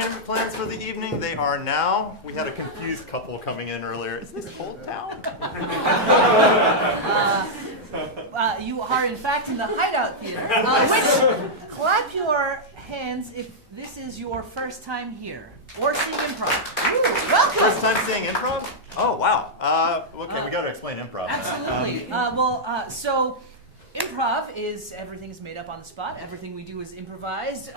entertainment plans for the evening? They are now. We had a confused couple coming in earlier. Is this Cold Town? You are in fact in the Hideout Theater, which clap your hands if this is your first time here or seeing improv. Ooh, welcome. First time seeing improv? Oh, wow. Okay, we got to explain improv. Absolutely. So improv is everything's made up on the spot. Everything we do is improvised.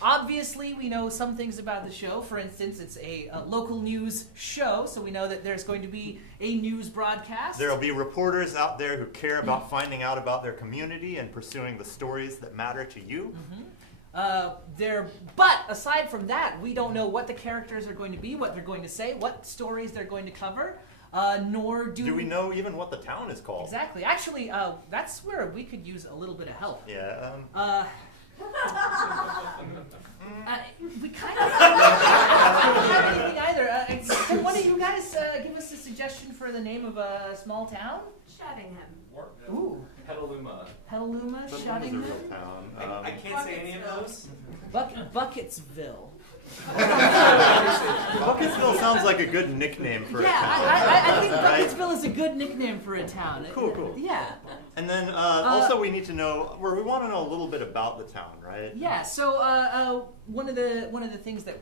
Obviously, we know some things about the show. For instance, it's a local news show, so we know that there's going to be a news broadcast. There will be reporters out there who care about finding out about their community and pursuing the stories that matter to you. But aside from that, we don't know what the characters are going to be, what they're going to say, what stories they're going to cover, nor do we know even what the town is called. Exactly. Actually, that's where we could use a little bit of help. Yeah. We kind of don't have anything either. Can one of you guys give us a suggestion for the name of a small town? Shottingham. Ooh. Petaluma. Petaluma, That is a Shottingham. real town. I can't say any of those. Bucketsville. Bucketsville sounds like a good nickname for a town. I think Right? Bucketsville is a good nickname for a town. Cool. Yeah. And then also we need to know, or we want to know a little bit about the town, right? Yeah. So one of the things that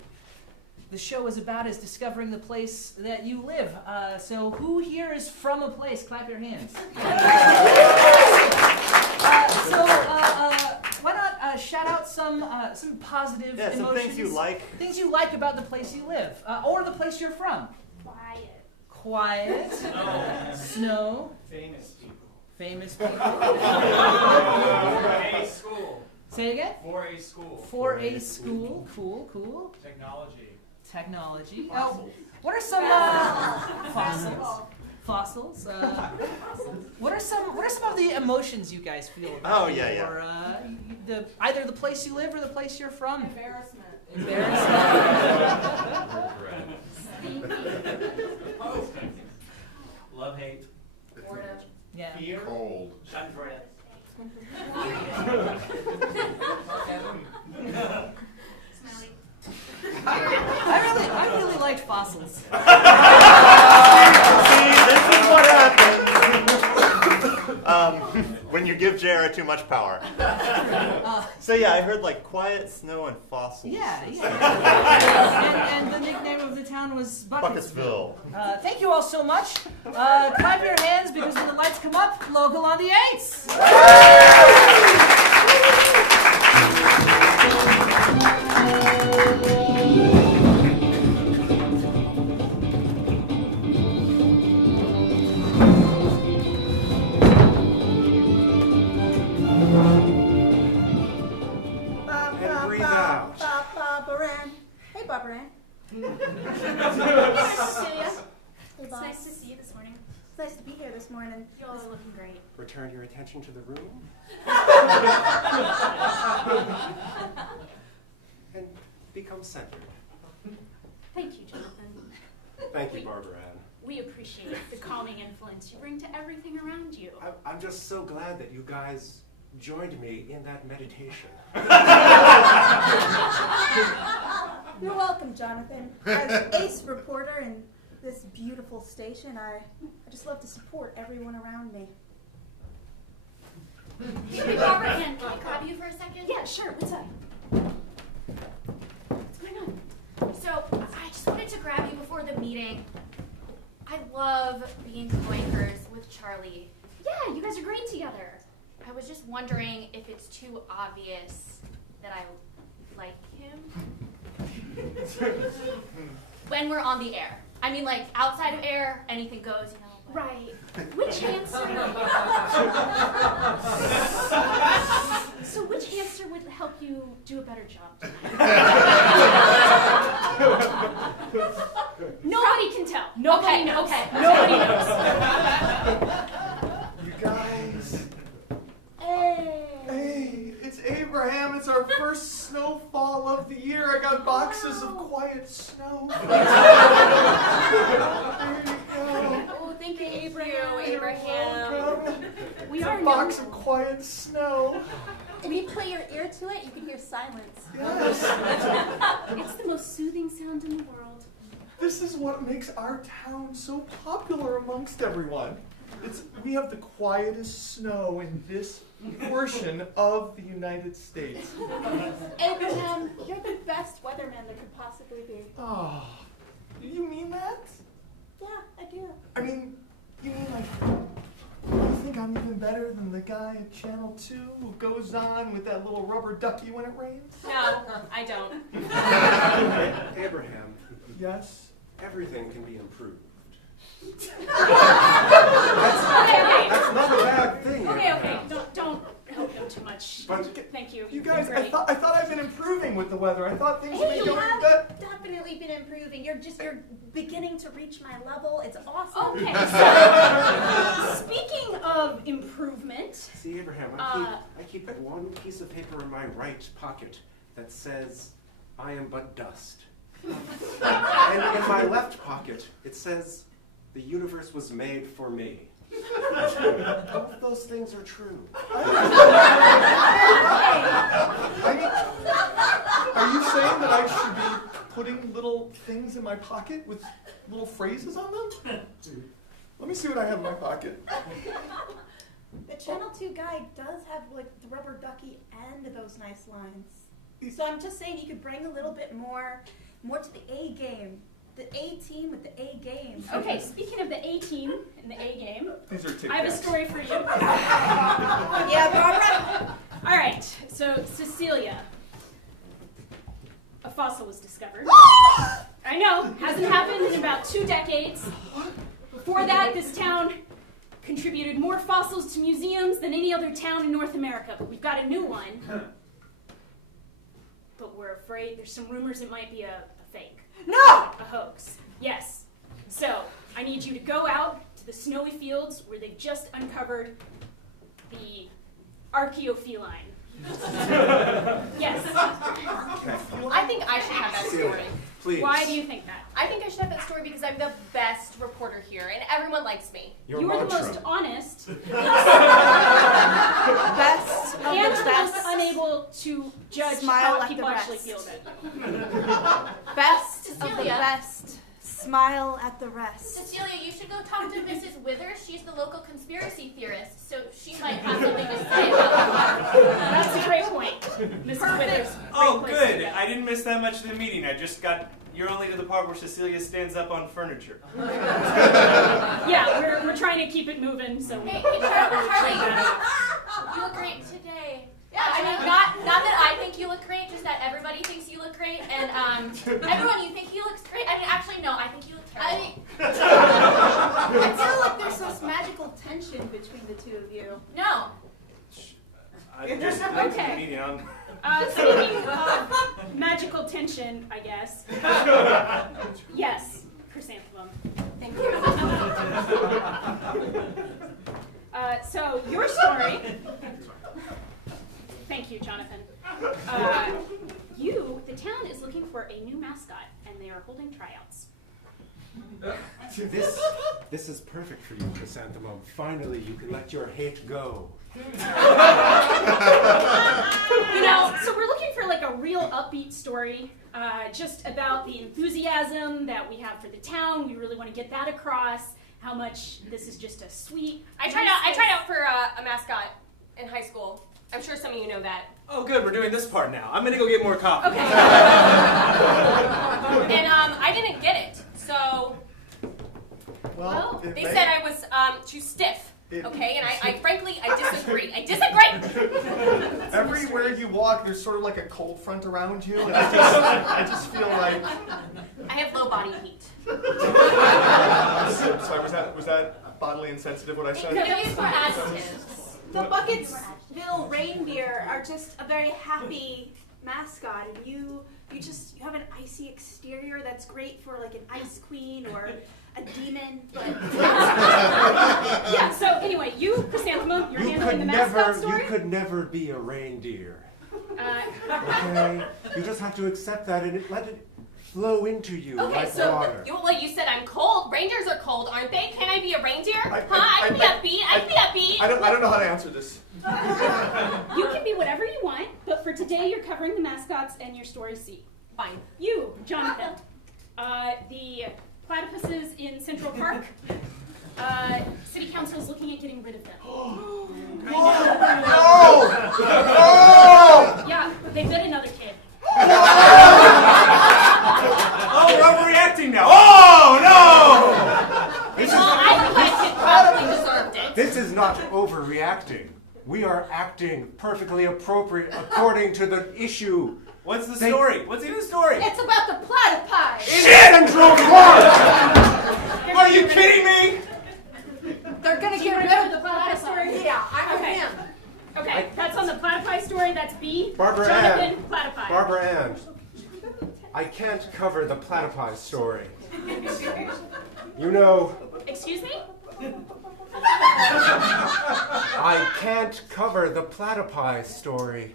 the show is about is discovering the place that you live. So who here is from a place? Clap your hands. Why not shout out some positive emotions? Some things you like. Things you like about the place you live, or the place you're from. Quiet. Snow. Famous people. A school. Say again? For a school. For a school. Cool. Technology. Oh, what are some fossils? What are some of the emotions you guys feel about? Oh, yeah. Or either the place you live or the place you're from. Embarrassment. Love, hate. Boredom. Yeah. Fear. Cold. Shunfred. Smelly. I really liked fossils. See, this is what happens when you give JR too much power. So yeah, I heard like quiet, snow, and fossils. Yeah. And the nickname of the town was Bucketsville. Thank you all so much. Clap your hands because when the lights come up, local on the 8s. And breathe out. Hey, Barbara. It's nice to see you this morning. It's nice to be here this morning. You all are looking great. Return your attention to the room. And become centered. Thank you, Jonathan. Thank you, Barbara Ann. We appreciate the calming influence you bring to everything around you. I'm just so glad that you guys joined me in that meditation. You're welcome, Jonathan. As ace reporter in this beautiful station, I just love to support everyone around me. Hey, Barbara Ann, can I grab you for a second? Yeah, sure. What's up? What's going on? So, I just wanted to grab you before the meeting. I love being co-anchors with Charlie. Yeah, you guys are great together. I was just wondering if it's too obvious that I like him. When we're on the air. I mean, like, outside of air, anything goes, you know. Right. Which answer? So which answer would help you do a better job tonight? Nobody can tell. Nobody knows. Okay. Nobody knows. You guys. Hey, it's Abraham. It's our first snowfall of the year. I got boxes of quiet snow. There you go. Oh, thank you, Abraham. Welcome. we It's are a box of quiet snow. If you put your ear to it, you can hear silence. Yes. It's the most this is what makes our town so popular amongst everyone. We have the quietest snow in this portion of the United States. Abraham, you're the best weatherman there could possibly be. Oh, you mean that? Yeah, I do. I mean, you mean like, you think I'm even better than the guy at Channel 2 who goes on with that little rubber ducky when it rains? No, I don't. Abraham, Yes? everything can be improved. Okay. That's not a bad thing. Okay, Abraham. don't help him too much. But Thank you. You guys, Great. I thought I've been improving with the weather. I thought things would Hey, be you going have better. definitely been improving. You're beginning to reach my level. It's awesome. Okay, so speaking of improvement, see, Abraham, I keep one piece of paper in my right pocket that says, "I am but dust." And in my left pocket, it says, "The universe was made for me." Both those things are true. I mean, are you saying that I should be putting little things in my pocket with little phrases on them? Let me see what I have in my pocket. The Channel 2 guy does have like the rubber ducky and those nice lines. So I'm just saying you could bring a little bit more to the A game. The A team with the A game. okay, speaking of the A team and the A game, These are Tic I have a Tacs. story for you. Yeah, Barbara. All right, so Cecilia, a fossil was discovered. I know, hasn't happened in about 2 decades. Before that, this town contributed more fossils to museums than any other town in North America, but we've got a new one. But we're afraid there's some rumors it might be a fake. No! A hoax. Yes. So, I need you to go out to the snowy fields where they've just uncovered the archaeophiline. Yes. I think I should have that story. Please. Why do you think that? I think I should have that story because I'm the best reporter here, and everyone likes me. Your You are the mantra. most honest Best of and the the best. most unable to judge Smile how like people the actually rest. feel about you. Best of the Cecilia. best. Smile at the rest. Cecilia, you should go talk to Mrs. Withers. She's the local conspiracy theorist, so she might have something to say about That's a great point, Mrs. Withers. Oh, Great place to good. go. I didn't miss that much of the meeting. You're only to the part where Cecilia stands up on furniture. Yeah, we're trying to keep it moving, so we. Hey, Charlie, you look great today. Yeah, I mean, not that I think you look great, just that everybody thinks you look great, and everyone, you think he looks great. I mean, actually, no, I think you look terrible. I feel like there's this magical tension between the two of you. No. I just late to the Okay. meeting. Speaking of magical tension, I guess. Yes, chrysanthemum. Thank you. So your story. Thank you, Jonathan. The town is looking for a new mascot, and they are holding tryouts. This is perfect for you, Chrysanthemum. Finally, you can let your hate go. So we're looking for like a real upbeat story, just about the enthusiasm that we have for the town. We really want to get that across. How much this is just a sweet. I tried out for a mascot in high school. I'm sure some of you know that. Oh, good. We're doing this part now. I'm going to go get more coffee. Okay. And I didn't get it, so Well, they said I was too stiff. Okay, and I frankly disagree. I disagree. everywhere you walk, there's sort of like a cold front around you, and I just feel like. I have low body heat. Sorry, was that bodily insensitive what I said? These were adjectives. The Bucketsville reindeer are just a very happy mascot, and you have an icy exterior that's great for like an ice queen or a demon, but Yeah. So anyway, you, Chrysanthemum, you're handling the mascot story. You could never be a reindeer. Uh, Okay? You just have to accept that and let it flow into you Okay, like so water. you said I'm cold. Reindeers are cold, aren't they? Can I be a reindeer? I can be I- upbeat. I can be upbeat. I don't know how to answer this. You can be whatever you want, but for today you're covering the mascots and your story C. Fine. You, Jonathan, The platypuses in Central Park. City Council is looking at getting rid of them. No! Yeah, they bit another kid. Oh, we're overreacting now. Oh, no! I think that kid probably deserved it. This is not overreacting. We are acting perfectly appropriate according to the issue. What's the story? What's in the story? It's about the platypi. Central Park! Are you kidding me? They're gonna Do you get rid remember of the platypi story? Yeah, I heard Okay. him. Okay, that's on the platypi story. That's B. Barbara Jonathan, Ann. platypi. Barbara Ann, I can't cover the platypi story. You know, Excuse me? I can't cover the platypi story.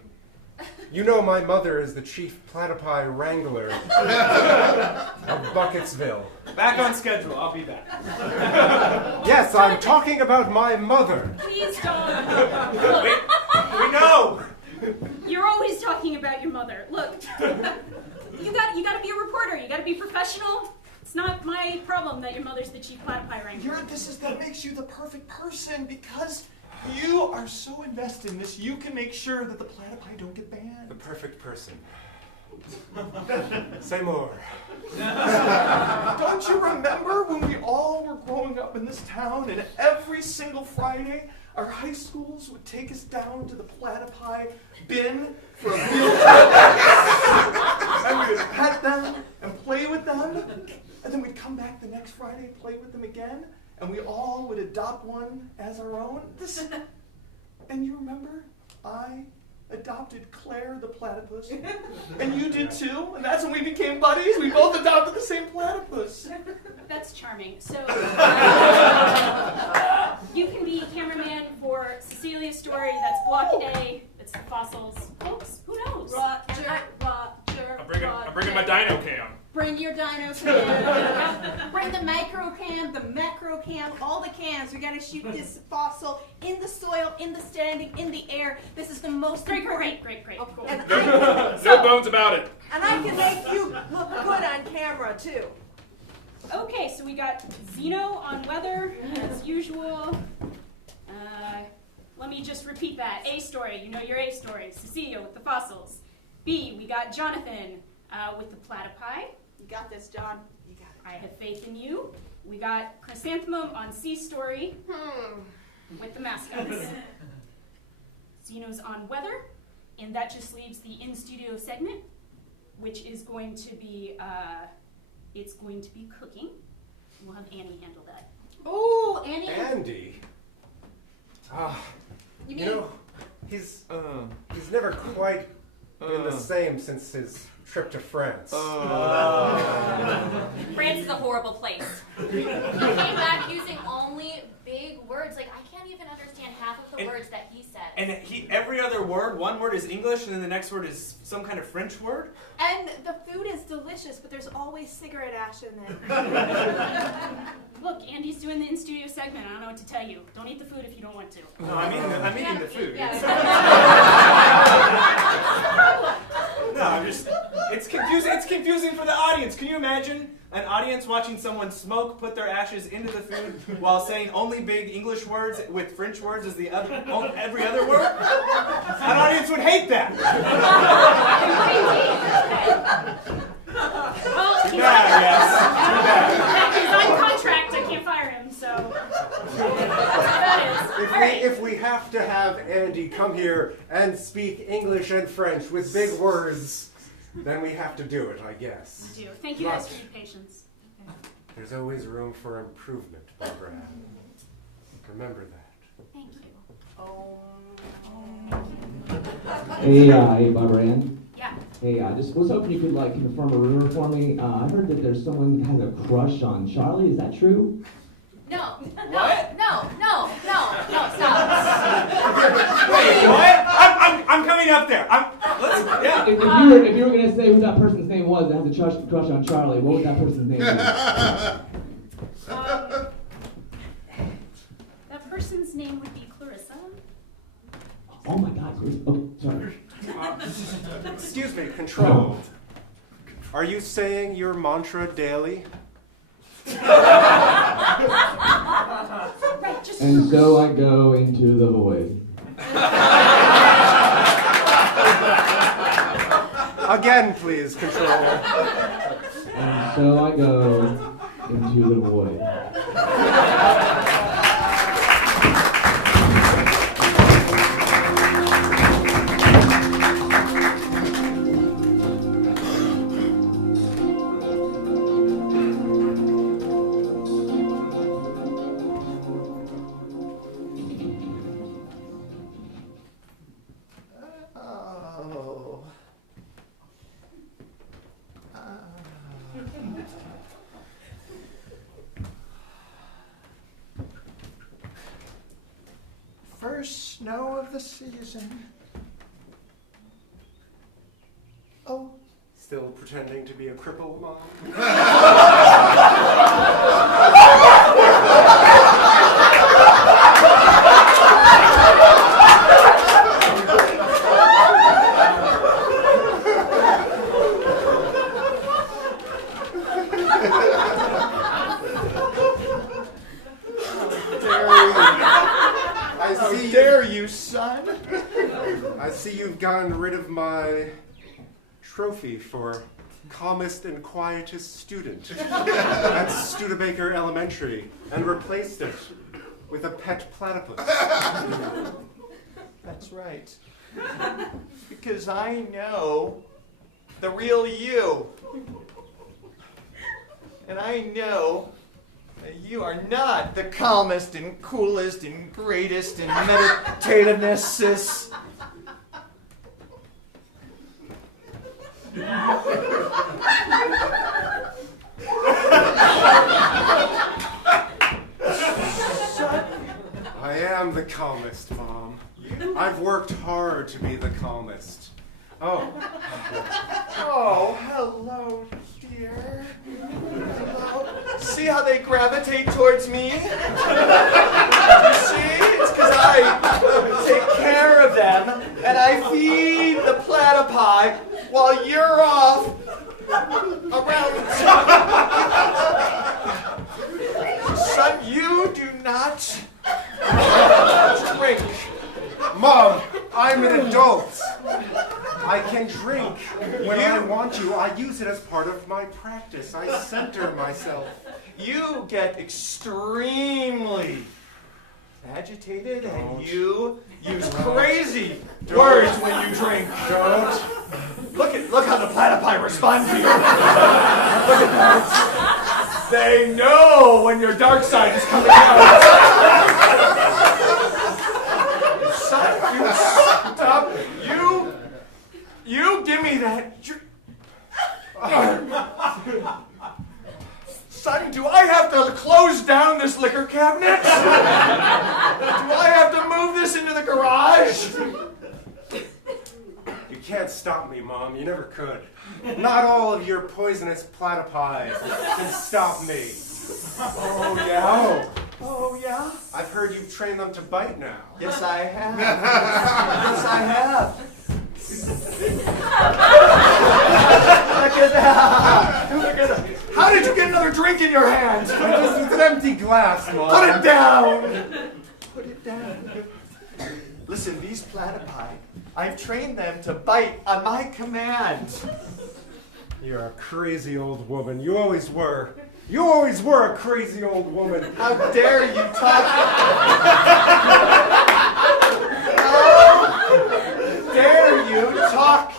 You know my mother is the chief platypi wrangler of Bucketsville. Back on schedule. I'll be back. Yes, I'm talking about my mother. Please don't. Look, We know. you're always talking about your mother. Look, you got to be a reporter. You got to be professional. It's not my problem that your mother's the chief platypi wrangler. That makes you the perfect person because you are so invested in this. You can make sure that the platypi don't get banned. The perfect person. Say more. Don't you remember when we all were growing up in this town and every single Friday our high schools would take us down to the platypi bin for a field trip? And we would pet them and play with them. And then we'd come back the next Friday and play with them again. And we all would adopt one as our own. And you remember? I adopted Claire the platypus. And you did too. And that's when we became buddies. We both adopted the same platypus. That's charming. So you can be cameraman for Cecilia's story. That's block A. It's the fossils. Folks, who knows? Roger. I'm bringing my dino cam. Bring your dino cam. Bring the micro cam, the macro cam, all the cams. We gotta shoot this fossil in the soil, in the standing, in the air. This is the most Great. important. Cool. And No bones about it. And I can make you look good on camera, too. Okay, so we got Zeno on weather, as usual. Let me just repeat that. A story, you know your A story. Cecilia with the fossils. B, we got Jonathan with the platypi. You got this, John. You got I have faith in you. We got Chrysanthemum on C story with the mascots. Zeno's on weather, and that just leaves the in-studio segment, which is going to be, it's going to be cooking. We'll have Annie handle that. Ooh, Annie. Andy? You You know, he's never quite been the same since his trip to France. France is a horrible place. He came back using only big words. Like, I can't even understand half of the words that he said. And every other word, one word is English, and then the next word is some kind of French word. And the food is delicious, but there's always cigarette ash in there. Look, Andy's doing the in-studio segment. I don't know what to tell you. Don't eat the food if you don't want to. No, I'm eating the food. No, I'm just. It's confusing. It's confusing for the audience. Can you imagine an audience watching someone smoke, put their ashes into the food while saying only big English words with French words as the other, every other word? An audience would hate that. Well, Too bad, yes. Too bad. he's on contract. I can't fire him, so that's what that is. All right. If we have to have Andy come here and speak English and French with big words, then we have to do it, I guess. I do. Thank you guys for your patience. There's always room for improvement, Barbara. Remember that. Thank you. Hey, Barbara Ann. Yeah. Hey, I just was hoping you could confirm a rumor for me. I heard that there's someone who has a crush on Charlie. Is that true? No. What? No, stop. Wait, what? I'm coming up there. Yeah. If you were gonna say who that person's name was that has a crush on Charlie, what would that person's name be? That person's name would be Clarissa. Oh my God, Chris. Oh, sorry. Excuse me, control. Are you saying your mantra daily? And so I go into the void. Again, please, controller. And so I go into the void. First snow of the season. Oh. Still pretending to be a cripple, Mom? How dare you, son? I see you've gotten rid of my trophy for calmest and quietest student at Studebaker Elementary and replaced it with a pet platypus. That's right. Because I know the real you. And I know that you are not the calmest and coolest and greatest and meditativeness. I am the calmest, Mom. I've worked hard to be the calmest. Oh. Oh, hello, dear. Hello. See how they gravitate towards me? You see? It's because I take care of them and I feed the platypi while you're off around. Son, you do not drink. Mom, I'm an adult. I can drink when I want to. I use it as part of my practice. I center myself. You get extremely agitated and you use crazy words when you drink. Don't. Look how the platypi respond to you. Look at that. They know when your dark side is coming out. Son, you stop. You give me that. Son, do I have to close down this liquor cabinet? Do I have to move this into the garage? You can't stop me, Mom. You never could. Not all of your poisonous platypi can stop me. Oh, yeah? Oh, yeah? I've heard you've trained them to bite now. Yes, I have. Yes, I have. Look at that. Look at that. How did you get another drink in your hand? It's an empty glass, Mom. Put it down. Put it down. Listen, these platypi, I've trained them to bite on my command. You're a crazy old woman. You always were. You always were a crazy old woman. How dare you talk? How dare you talk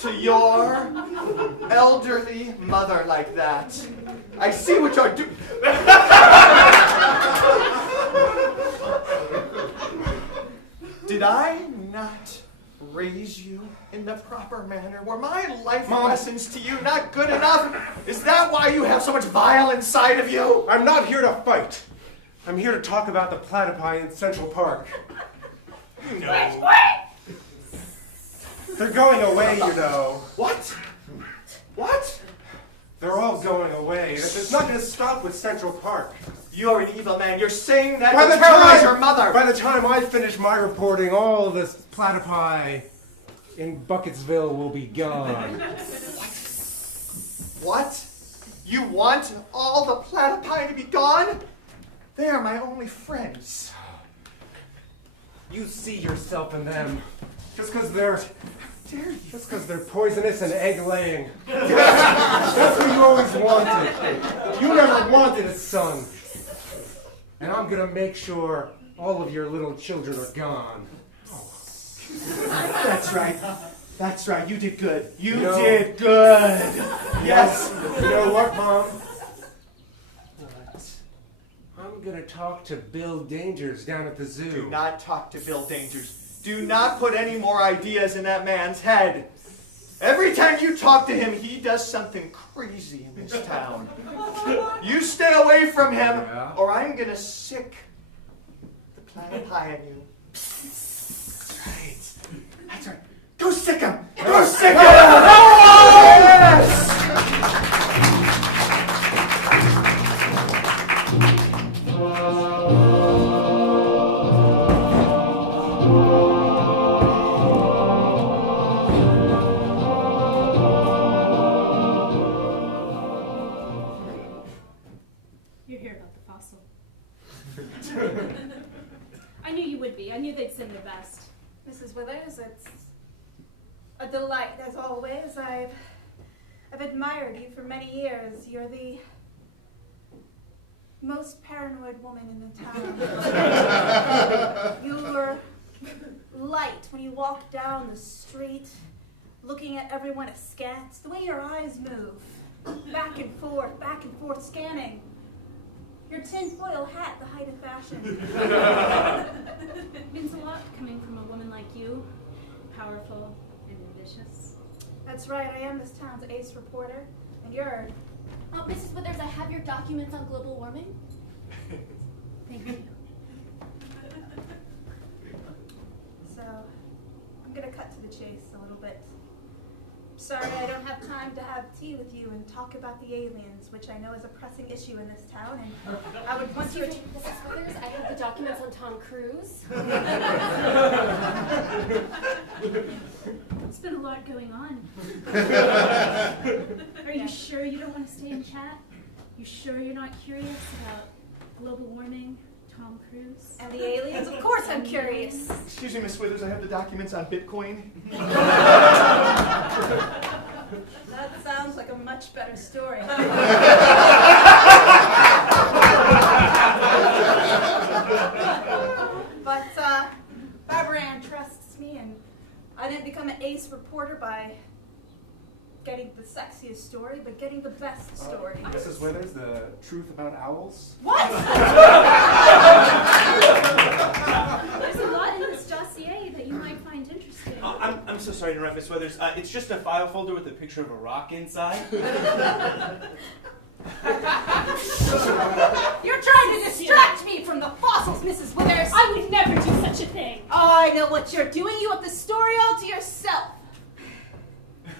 to your elderly mother like that? I see what you're doing. Did I not raise you in the proper manner? Were my life lessons to you not good enough? Is that why you have so much vile inside of you? I'm not here to fight. I'm here to talk about the platypi in Central Park. No. They're going away, you know. What? What? They're all going away. It's not going to stop with Central Park. You're an evil man. You're saying that to terrorize your mother. By the time I finish my reporting, all this platypi in Bucketsville will be gone. What? You want all the platypi to be gone? They are my only friends. You see yourself in them. Just because they're poisonous and egg-laying. That's what you always wanted. You never wanted a son. And I'm going to make sure all of your little children are gone. That's right. That's right. You did good. You did good. Yes. You know what, Mom? I'm going to talk to Bill Dangers down at the zoo. Do not talk to Bill Dangers. Do not put any more ideas in that man's head. Every time you talk to him, he does something crazy in this town. You stay away from him, or I'm going to sick the platypi in you. That's right. That's right. Go sick him! Go sick him! Yes! You're here about the fossil. I knew you would be. I knew they'd send the best. Mrs. Withers, it's a delight as always. I've admired you for many years. You're the most paranoid woman in the town. You're light when you walk down the street, looking at everyone askance. The way your eyes move, back and forth, scanning. Your tinfoil hat, the height of fashion. It means a lot coming from a woman like you, powerful and ambitious. That's right, I am this town's ace reporter, and you're... Mrs. Withers, I have your documents on global warming. Thank you. So, I'm gonna cut to the chase a little bit. Sorry I don't have time to have tea with you and talk about the aliens, which I know is a pressing issue in this town, and I would want you to... Mrs. Withers, I have the documents on Tom Cruise. There's been a lot going on. Are you sure you don't want to stay and chat? You sure you're not curious about global warming, Tom Cruise? And the aliens? Of course I'm curious. Excuse me, Miss Withers, I have the documents on Bitcoin. That sounds like a much better story. But Barbara Ann trusts me, and I didn't become an ace reporter by getting the sexiest story, but getting the best story. Mrs. Withers, the truth about owls? What? There's a lot in this dossier that you might find interesting. I'm so sorry to interrupt, Miss Withers. It's just a file folder with a picture of a rock inside. You're trying to distract me from the fossils, Mrs. Withers. I would never do such a thing. Oh, I know what you're doing. You have the story all to yourself.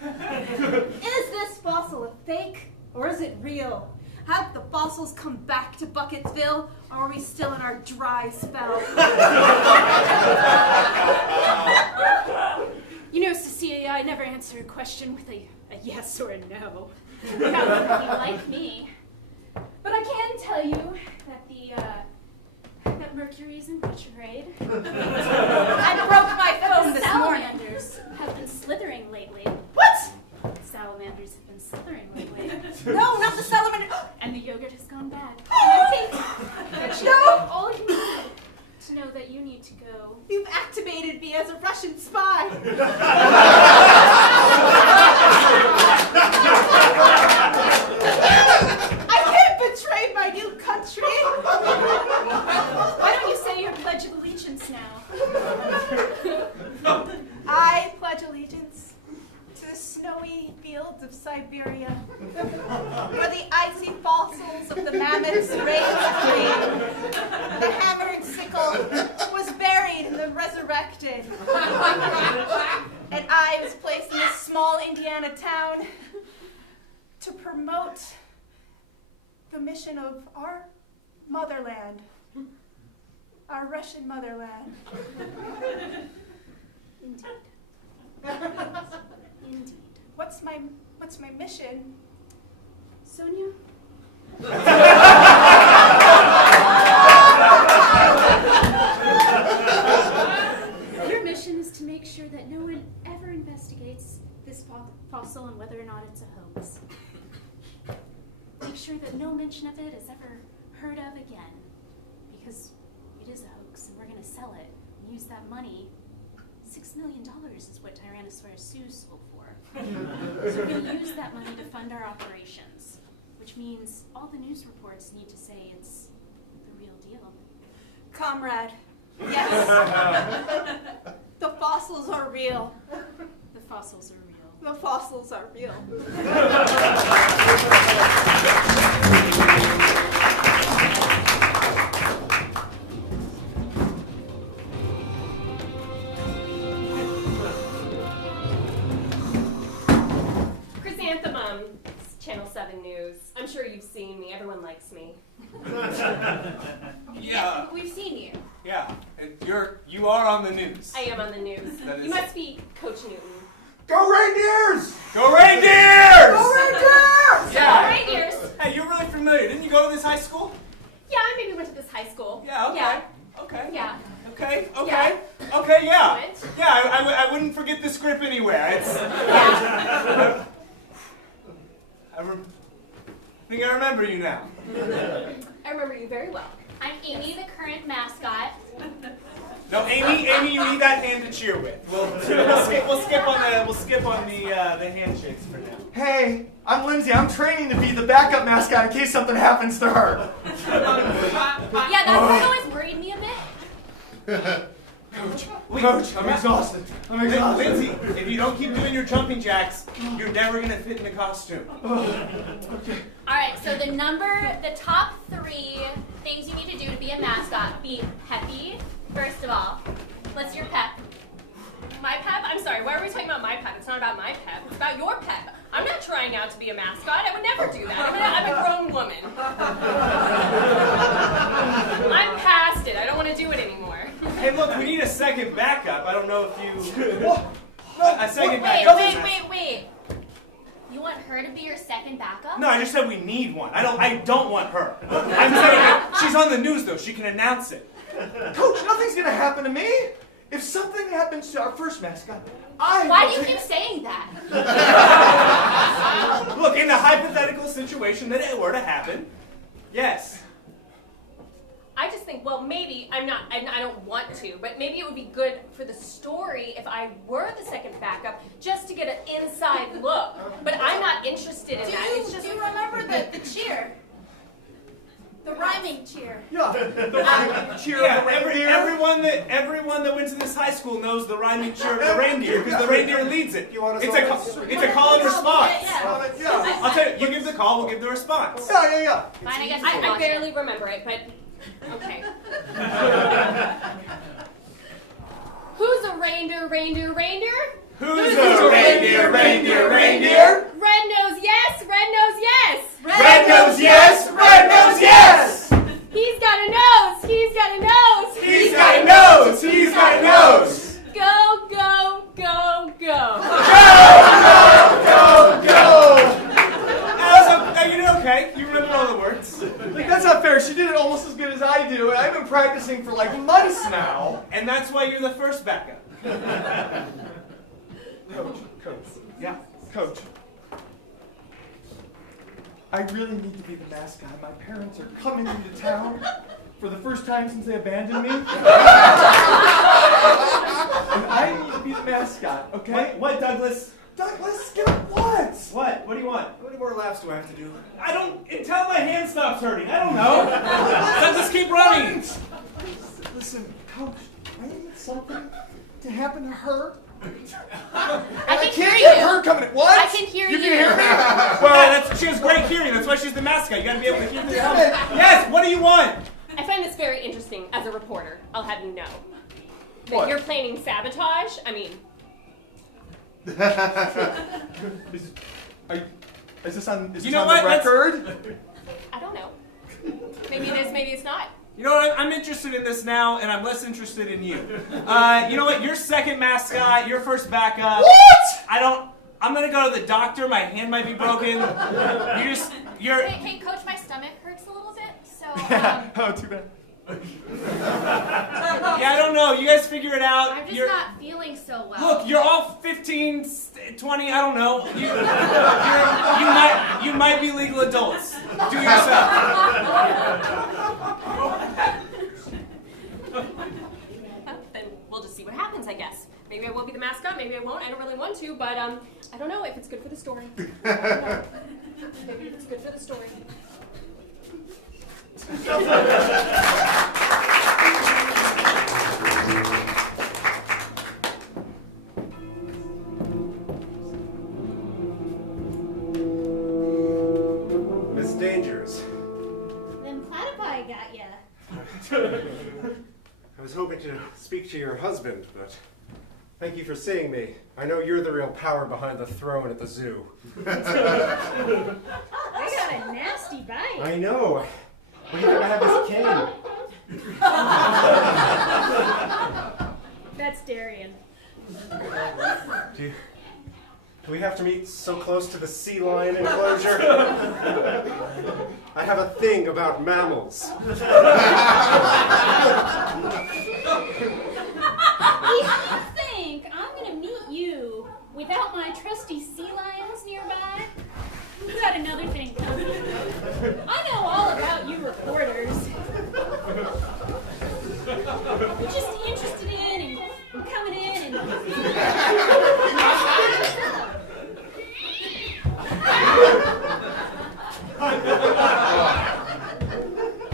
Is this fossil a fake, or is it real? Have the fossils come back to Bucketsville, or are we still in our dry spell? You know, Cecilia, I never answer a question with a yes or a no. That wouldn't be like me. But I can tell you that that Mercury is in retrograde. I broke my phone this morning. Salamanders have been slithering lately. What? Salamanders have been slithering lately. No, not the salamander. And the yogurt has gone bad. Oh, I think that you know all you need to know that you need to go. You've activated me as a Russian spy. I can't betray my new country. Why don't you say your Pledge of Allegiance now? I pledge allegiance to the snowy fields of Siberia, where the icy fossils of the mammoths raised clean. The hammer and sickle was buried in the resurrected. And I was placed in this small Indiana town to promote the mission of our motherland, our Russian motherland. Indeed. Indeed. What's my mission? sure that no mention of it is ever heard of again. Because it is a hoax, and we're going to sell it and use that money. $6 million is what Tyrannosaurus Sue sold for. So we're going to use that money to fund our operations, which means all the news reports need to say it's the real deal. Comrade, yes. The fossils are real. The fossils are real. The fossils are real. Chrysanthemum, Channel 7 News. I'm sure you've seen me. Everyone likes me. Yeah. We've seen you. Yeah. And you are on the news. I am on the news. That You is- must be Coach Newton. Go Reindeers! Go Reindeers! Go Reindeers! Yeah. Go Reindeers! Hey, you're really familiar. Didn't you go to this high school? Yeah, I maybe went to this high school. Yeah. Okay. Yeah. Okay. Yeah. Okay. Yeah. Okay. Okay. Yeah. Went. Yeah. I wouldn't forget the script anywhere. It's. Yeah. I think I remember you now. I remember you very well. I'm Amy, the current mascot. No, Amy, you need that hand to cheer with. We'll skip on the handshakes for now. Hey, I'm Lindsay. I'm training to be the backup mascot in case something happens to her. Yeah, that part always worried me a bit. Coach, I'm exhausted. I'm exhausted. Lindsay, if you don't keep doing your jumping jacks, you're never gonna fit in the costume. Okay. All right, so the top 3 things you need to do to be a mascot: be peppy. First of all, what's your pep? My pep? I'm sorry, why are we talking about my pep? It's not about my pep. It's about your pep. I'm not trying out to be a mascot. I would never do that. I'm a grown woman. I'm past it. I don't want to do it anymore. Hey, look, we need a second backup. I don't know if you. A second Wait, backup. wait. You want her to be your second backup? No, I just said we need one. I don't want her. I'm saying she's on the news though. She can announce it. Coach, nothing's gonna happen to me. If something happens to our first mascot, Why do you keep saying that? Look, in the hypothetical situation that it were to happen, yes. I just think, well, maybe I don't want to, but maybe it would be good for the story if I were the second backup, just to get an inside look. But I'm not interested in that. It's just. Do you remember the cheer? The rhyming cheer. Yeah, the rhyming cheer of the reindeer. Everyone that went to this high school knows the rhyming cheer of the reindeer because the reindeer leads it. It's a call and response. Yeah. I'll tell you, you give the call, we'll give the response. Yeah. Fine, I guess I barely remember it, but okay. Who's a reindeer? Who's a reindeer? Red nose, yes. Red nose, yes. Red nose, yes. Red nose, yes. He's got a nose. He's got a nose. He's got a nose. He's got a nose. Go. Go. You did okay. You remember all the words. Like, that's not fair. She did it almost as good as I do, and I've been practicing for like months now. And that's why you're the first backup. Coach. Yeah. Coach. I really need to be the mascot. My parents are coming into town for the first time since they abandoned me. And I need to be the mascot, okay? What, Douglas? Douglas, get what? What? What do you want? How many more laps do I have to do? Until my hand stops hurting. I don't know. Douglas, keep running. Listen, Coach, I need something to happen to her. I can can't hear get you. her coming. What? I can hear you. you. You can hear me? Well, she has great hearing. That's why she's the mascot. You gotta be able to hear this. Yes, what do you want? I find this very interesting as a reporter. I'll have you know that What? you're planning sabotage. I mean, Is this on the Let's- record? I don't know. Maybe it is. Maybe it's not. You know what? I'm interested in this now, and I'm less interested in you. You know what? Your second mascot, your first backup. What? I'm gonna go to the doctor. My hand might be broken. Hey, Coach, my stomach hurts a little bit, so. Oh, too bad. Yeah, I don't know. You guys figure it out. I'm just not feeling so well. Look, you're all 15, 20 20, I don't know. You might be legal adults. Do yourself. Then we'll just see what happens, I guess. Maybe I will be the mascot, maybe I won't. I don't really want to, but I don't know if it's good for the story. Maybe it's good for the story. Miss Dangers. Them platypi got ya. I was hoping to speak to your husband, but thank you for seeing me. I know you're the real power behind the throne at the zoo. They got a nasty bite. I know. What do you think I have this cane? That's Darian. Do we have to meet so close to the sea lion enclosure? I have a thing about mammals. You think I'm gonna meet you without my trusty sea lions nearby? You got another thing coming. I know all about you reporters. You're just interested in and coming in and...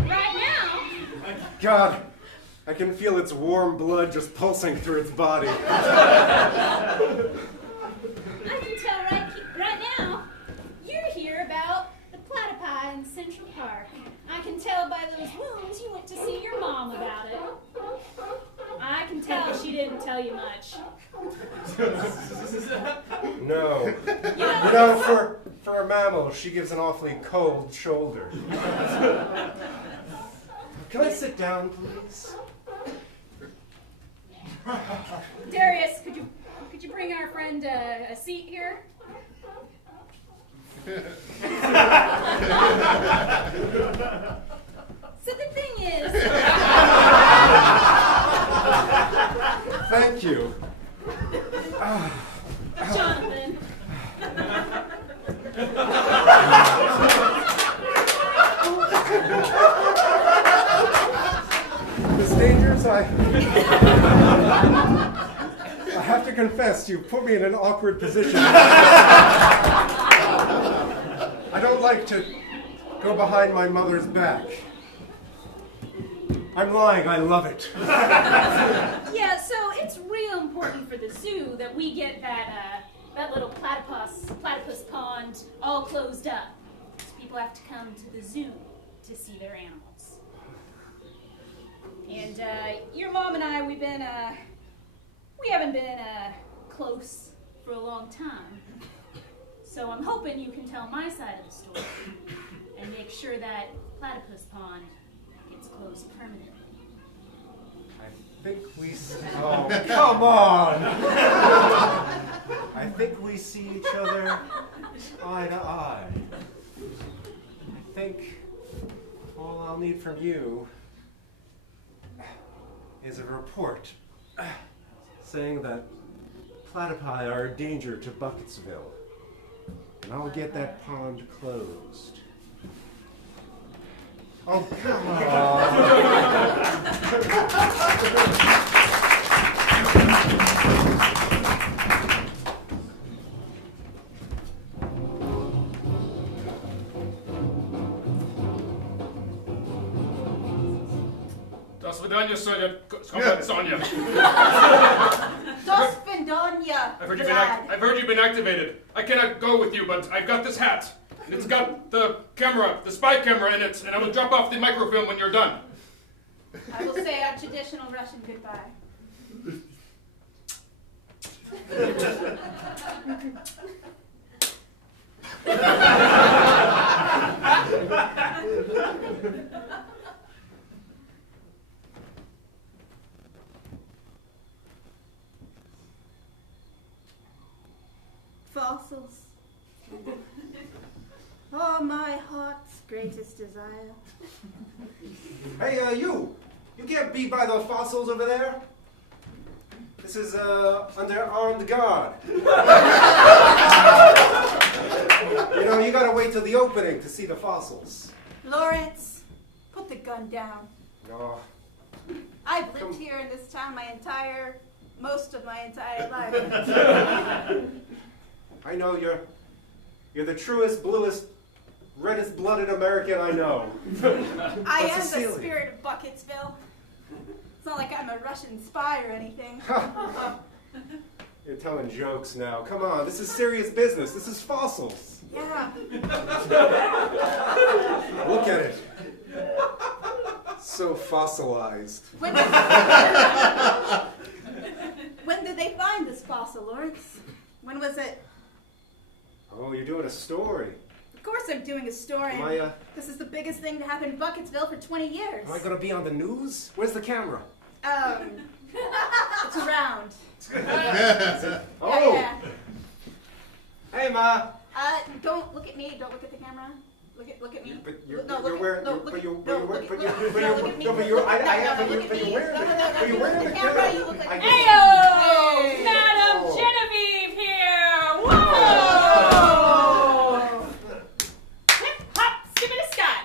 Right now? God, I can feel its warm blood just pulsing through its body. I can tell right now, you're here about the platypi in Central Park. I can tell by those wounds you went to see your mom about it. I can tell she didn't tell you much. No. You know, for a mammal, she gives an awfully cold shoulder. Can I sit down, please? Darius, could you bring our friend a seat here? So the thing is... Thank you. Jonathan. Miss Dangers, I have to confess, you put me in an awkward position. I don't like to go behind my mother's back. I'm lying, I love it. Yeah, so it's real important for the zoo that we get that little platypus pond all closed up. So people have to come to the zoo to see their animals. And your mom and I, we haven't been close for a long time. So I'm hoping you can tell my side of the story and make sure that platypus pond gets closed permanently. I think we see... Oh, come on! I think we see each other eye to eye. I think all I'll need from you is a report saying that platypi are a danger to Bucketsville. And I'll get that pond closed. Oh, come on. Das Vidania, Sonia. Sonia. Dos Vindonia. I've heard you've been activated. I cannot go with you, but I've got this hat. It's got the camera, the spy camera in it, and I will drop off the microfilm when you're done. I will say our traditional Russian goodbye. Fossils. Oh, my heart's greatest desire. Hey, you! You can't be by those fossils over there. This is under armed guard. You know, you gotta wait till the opening to see the fossils. Lawrence, put the gun down. Oh, I've lived here in this town most of my entire life. I know you're the truest, bluest, reddest blooded American I know. I am Cecilia. the spirit of Bucketsville. It's not like I'm a Russian spy or anything. You're telling jokes now. Come on, this is serious business. This is fossils. Yeah. Look at it. So fossilized. When did they find this fossil, Lawrence? When was it? Oh, you're doing a story. Of course I'm doing a story. This is the biggest thing to happen in Bucketsville for 20 years. Am I gonna be on the news? Where's the camera? It's around. Oh. Yeah. Hey, Ma. Don't look at me. Don't look at the camera. Look at me. But you're No, look at- wearing. no, You're- look but at- you're no, but look you're at- but no, you're no, but look at me. you're but you're I No, have no, but look at you're me. wearing No, it. no, no, But you're you wearing look the at the camera, camera. you look like- I- Heyo! Madam Oh. Genevieve here! Whoa! Hip hop, skipping a Scott.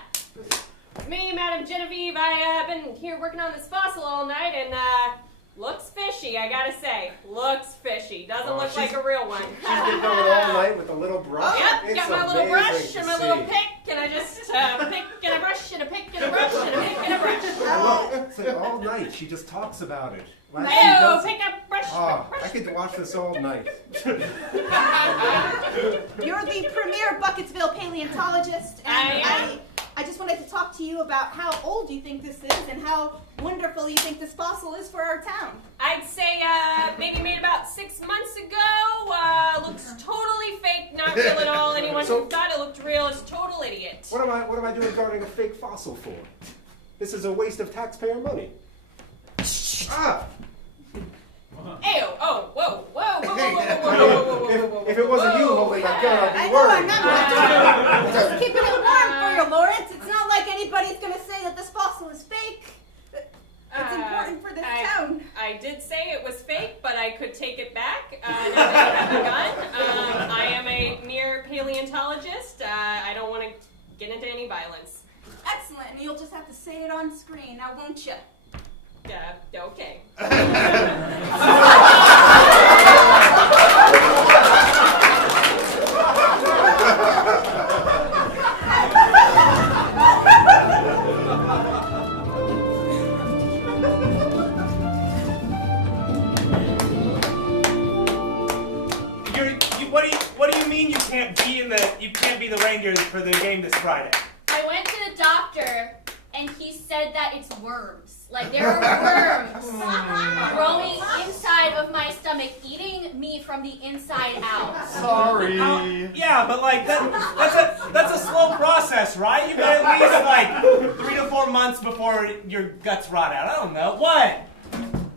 Me, Madam Genevieve, I have been here working on this fossil all night, and looks fishy, I gotta say. Looks fishy. Doesn't look like a real one. She's been going all night with a little brush. Yep, It's got my little brush amazing and to my little see. pick, and I just pick and a brush and a pick and a brush and a pick and a brush. Look, it's like all night. She just talks about it. Like she Ew, does- pick up brush. Oh, I could watch this all night. You're the premier Bucketsville paleontologist, and I I just wanted to talk to you about how old you think this is and how wonderful you think this fossil is for our town. I'd say maybe made about 6 months ago. Looks totally fake, not real at all. Anyone So- who thought it looked real is a total idiot. What am I doing guarding a fake fossil for? This is a waste of taxpayer money. Ah! Ew! Oh! Whoa! Whoa! Whoa! Whoa! Whoa! Whoa! Whoa! Whoa! If it wasn't you holding that gun, I'd I be know, worried. I'm just keeping it warm for you, Lawrence. It's not like anybody's going to say that this fossil is fake. It's important for this town. I did say it was fake, but I could take it back. Now that I have the gun. I am a mere paleontologist. I don't want to get into any violence. Excellent, and you'll just have to say it on screen, now won't you? Okay. What do you mean you can't be the reindeer for the game this Friday? I went to the doctor, and he said that it's worms. Like, there are worms growing inside of my stomach, eating me from the inside out. Sorry. Yeah, but like that's a slow process, right? You got at least like 3 to 4 months before your guts rot out. I don't know. What?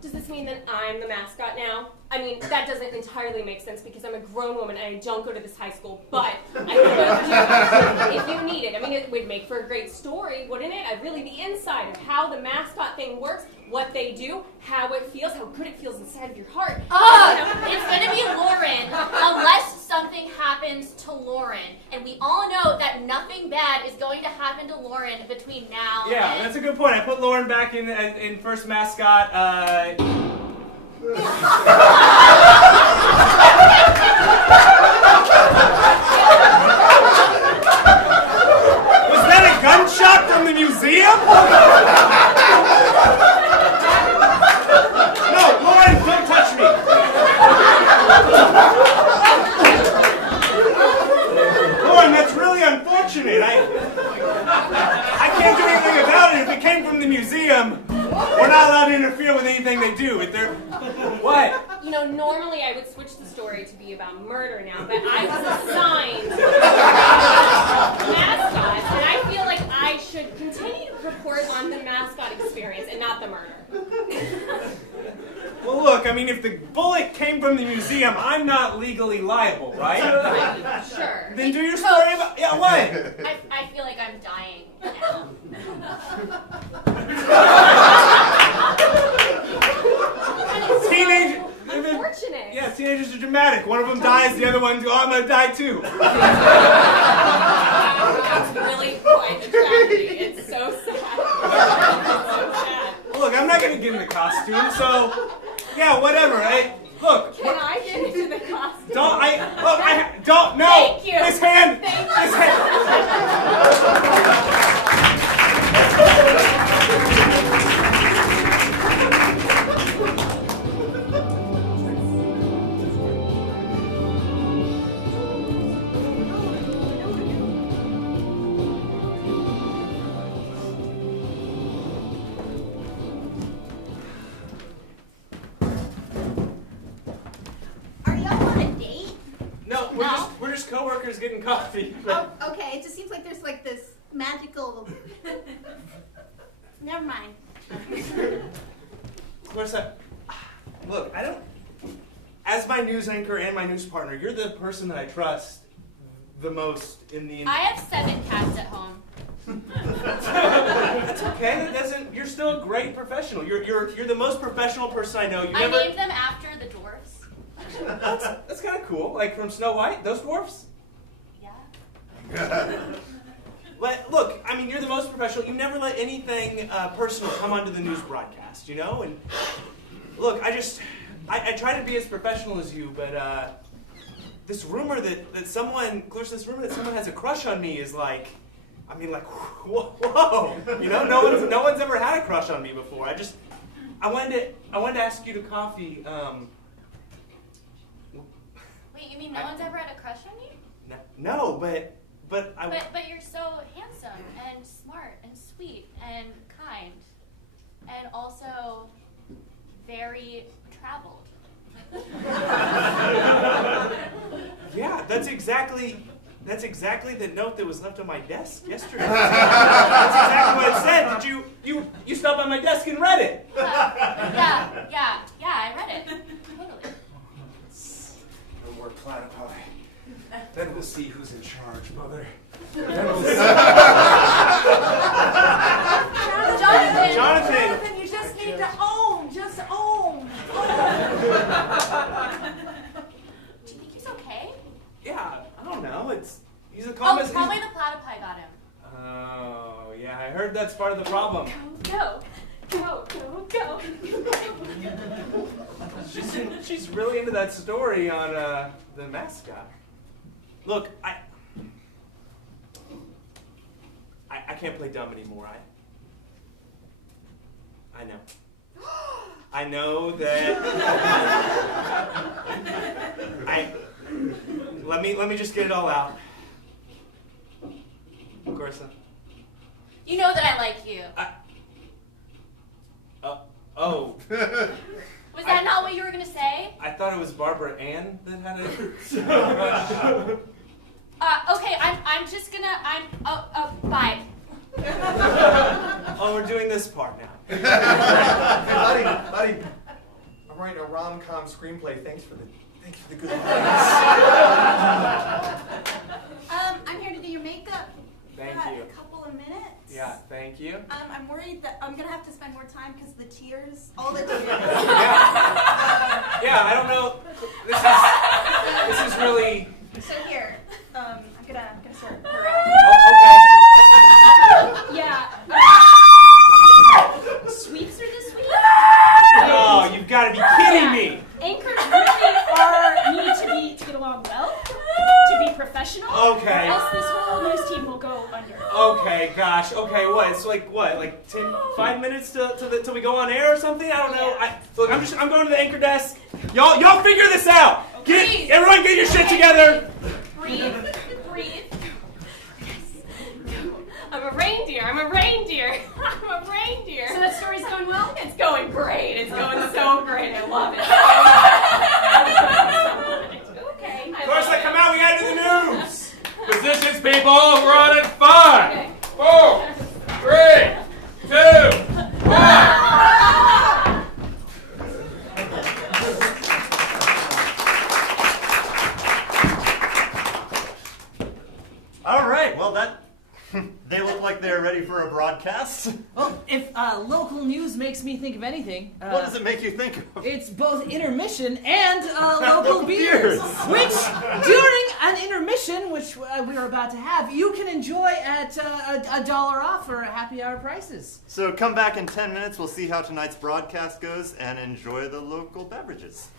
Does this mean that I'm the mascot now? I mean, that doesn't entirely make sense because I'm a grown woman and I don't go to this high school, but I could if you need it. I mean, it would make for a great story, wouldn't it? Really, the inside of how the mascot thing works, what they do, how it feels, how good it feels inside of your heart. It's gonna be Lauren, unless something happens to Lauren. And we all know that nothing bad is going to happen to Lauren between now Yeah, and... that's a good point. I put Lauren back in first mascot. Was that a gunshot from the museum? No, Lauren, don't touch me. Lauren, that's really unfortunate. I can't do anything about it. If it came from the museum, we're not allowed to interfere with anything they do. If they're... What? You know, normally I would switch the story to be about murder now, but I was assigned mascot, and I feel like I should continue to report on the mascot experience and not the murder. Well, look, I mean, if the bullet came from the museum, I'm not legally liable, right? Right, sure. Then do your story about... Yeah, what? I feel like I'm dying now. dramatic. One of them dies, the other one's, oh, I'm gonna die too. It's really quite a tragedy. It's so sad. It's so sad. Look, I'm not gonna get in the costume, so yeah, whatever. Look. Can I get into the costume? Don't, no! Thank you. This hand! Thank you. This hand! Are y'all on a date? No, we're just coworkers getting coffee. Oh, okay. It just seems like there's like this magical. Never mind. Clarissa, look, I don't. As my news anchor and my news partner, you're the person that I trust the most in the. I have 7 cats at home. That's okay. That doesn't. You're still a great professional. You're the most professional person I know. I named them after the dwarfs. That's kind of cool. Like from Snow White, those dwarfs. Yeah. But look, I mean, you're the most professional. You never let anything personal come onto the news broadcast, you know? And look, I try to be as professional as you, but this rumor that someone, Clarissa, this rumor that someone has a crush on me is like, I mean, like, whoa, you know? No one's ever had a crush on me before. I wanted to ask you to coffee. Wait, you mean no one's ever had a crush on you? No, but you're so handsome and smart and sweet and kind and also very traveled. Yeah, that's exactly the note that was left on my desk yesterday. That's exactly what it said. Did you stopped by my desk and read it? Yeah, I read it. Totally. No more platypi. Then we'll see who's in charge, Mother. Jonathan, you just need to own. Just own. Do you think he's okay? Yeah, I don't know. He's a Oh, common. probably the platypi got him. Oh, yeah, I heard that's part of the problem. Go. She's really into that story on the mascot. Look, I can't play dumb anymore. I know. I know that. Let me just get it all out. Clarissa. You know that I like you. Oh. Was that not what you were gonna say? I thought it was Barbara Ann that had it. Okay, I'm just gonna, bye. Oh, we're doing this part now. Hey, buddy, I'm writing a rom-com screenplay. Thanks for the good advice. I'm here to do your makeup. Thank Got you. a couple of minutes. Yeah, thank you. I'm worried that I'm gonna have to spend more time because the tears, all the tears. Yeah, I don't know. This is really. So here, I'm gonna sort her out. Oh, okay. Yeah. Sweeps are the sweet. Oh, you've got to be kidding me. Anchors really need to get along well, to be professional. Okay. Or else this whole news team will go under. Okay, gosh. Okay, what? It's like what? Like 5 minutes till we go on air or something? I don't know. Look, I'm going to the anchor desk. Y'all figure this out. Everyone get your shit together. Breathe. I'm a reindeer. I'm a reindeer. So that story's going well? It's going great. It's going so great. I love it. Okay. Of course, come out. We got to do the news. Positions, people. We're on at 5, 4, 3, 2, 1. All right. Well, they look like like they're ready for a broadcast. Well, if local news makes me think of anything, What does it make you think of? it's both intermission and local beers. Beers. Which, during an intermission, which we are about to have, you can enjoy at $1 off or happy hour prices. So come back in 10 minutes. We'll see how tonight's broadcast goes and enjoy the local beverages.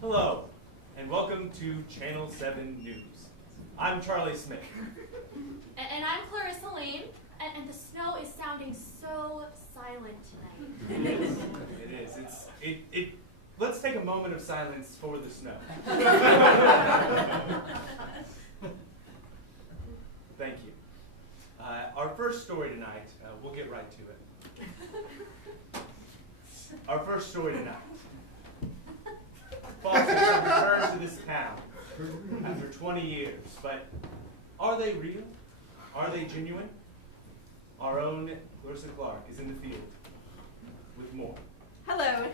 Hello, and welcome to Channel 7 News. I'm Charlie Smith. And I'm Clarissa Lane, and the snow is sounding so silent tonight. It is. Let's take a moment of silence for the snow. Thank you. Our first story tonight, we'll get right to it. Our first story tonight. Foxes have returned to this town after 20 years, but are they real? Are they genuine? Our own Clarissa Clark is in the field with more. Hello.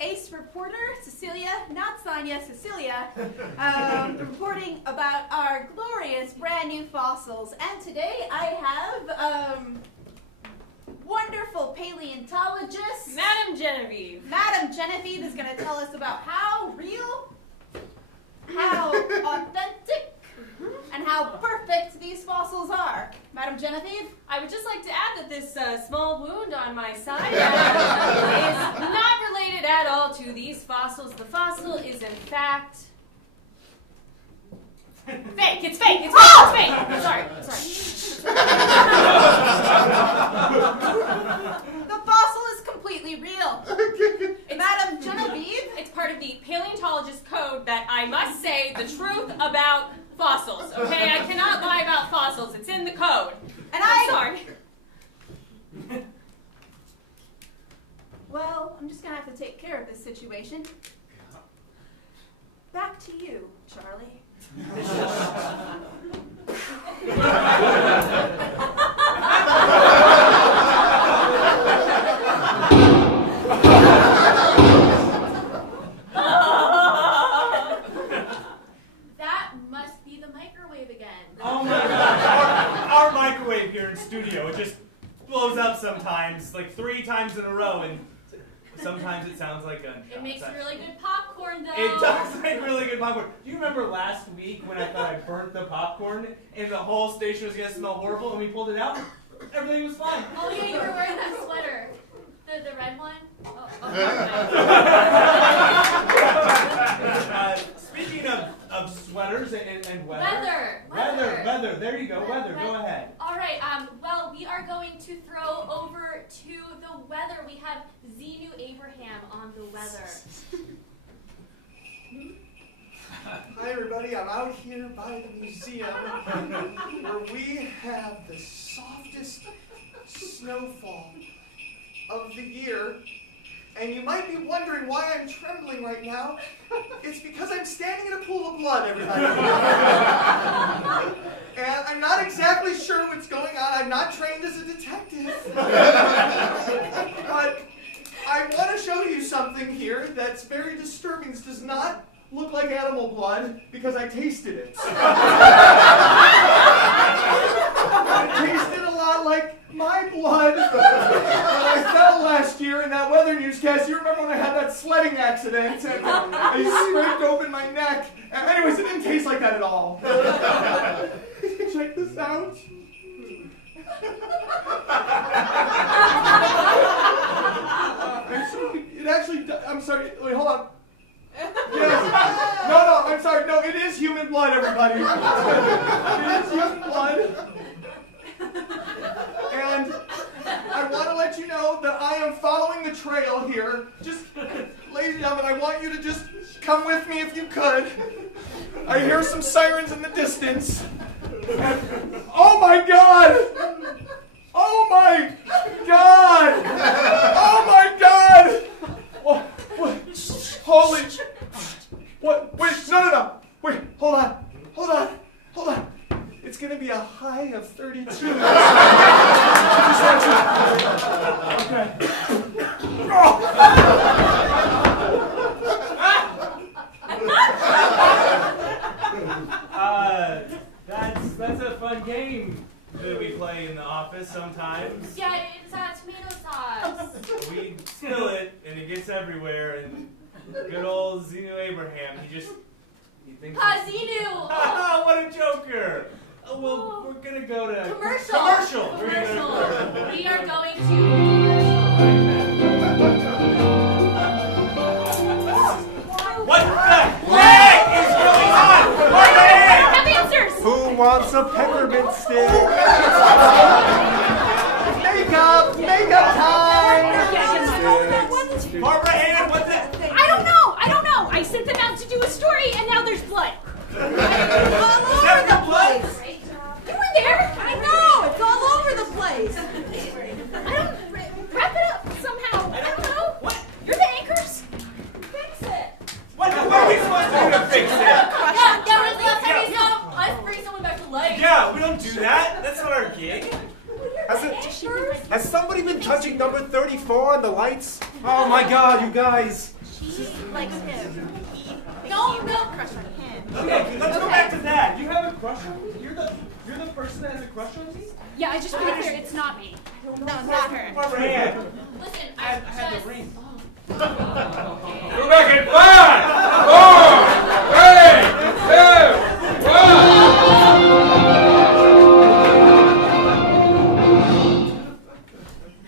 Ace reporter, Cecilia, not Sonia, Cecilia, reporting about our glorious brand new fossils. And today I have wonderful paleontologist, Madam Genevieve. Madam Genevieve is going to tell us about how real, how authentic, and how perfect these fossils are. Madam Genevieve? I would just like to add that this small wound on my side is not related at all to these fossils. The fossil is in fact fake. It's fake. It's fake. It's fake. Sorry. The fossil is completely real. Madam Genevieve? It's part of the paleontologist code that I must say the truth about fossils. Okay, I cannot lie about fossils. It's in the code. And I'm sorry. Well, I'm just going to have to take care of this situation. Back to you, Charlie. That must be the microwave again. Oh my gosh, our microwave here in studio, it just blows up sometimes, like 3 times in a row, and sometimes it sounds like gunshots. It makes really good popcorn, though. It does make really good popcorn. Do you remember last week when I thought I burnt the popcorn and the whole station was going to smell horrible and we pulled it out? Everything was fine. Oh yeah, you were wearing that sweater. The red one? Oh, Speaking of sweaters and weather. Weather. There you go. Weather. Go ahead. All right. Well, we are going to throw over to the weather. We have Xenu Abraham on the weather. Hi everybody, I'm out here by the museum where we have the softest snowfall of the year. And you might be wondering why I'm trembling right now. It's because I'm standing in a pool of blood, everybody. And I'm not exactly sure what's going on. I'm not trained as a detective. But I want to show you something here that's very disturbing. This does not look like animal blood because I tasted it. It tasted a lot like my blood that I fell last year in that weather newscast. You remember when I had that sledding accident and I scraped open my neck? Anyways, it didn't taste like that at all. Check this out. It actually, I'm sorry, wait, hold on. Yes. No, I'm sorry. No, it is human blood, everybody. It is human blood. And I want to let you know that I am following the trail here. Just, ladies and gentlemen, I want you to just come with me if you could. I hear some sirens in the distance. And, oh my God! Oh my God! Oh my God! What? Holy! What? Wait! No! Wait! Hold on! It's gonna be a high of 32. Okay. That's a fun game that we play in the office sometimes. Yeah, it's tomato sauce. We spill it and it gets everywhere, and good old Xenu Abraham, he thinks. Xenu! Oh, what a joker! Oh, well, we're gonna go to Commercial. We're gonna go to commercial. We are going to What the heck is going on? What the heck? Have answers! Who wants a peppermint stick? Makeup time! Barbara Ann, what's that? I don't know. I sent them out to do a story, and now there's blood. All over the place. You were there. I know. It's all over the place. I don't wrap it up somehow. I don't know. What? You're the anchors. Fix it. What are we supposed to do to fix it? Let's bring someone back to life. Yeah, we don't do that. That's not our gig. Has somebody been touching number 34 on the lights? Oh my God, you guys! She likes him. No. Crush on him. Okay, let's go back to that. You have a crush on me? You're the person that has a crush on me? Yeah, I just want to be clear. It's not me. No, not her. Barbara Ann. Listen, I had the ring. We're back in 5, 4, 3, 2, 1.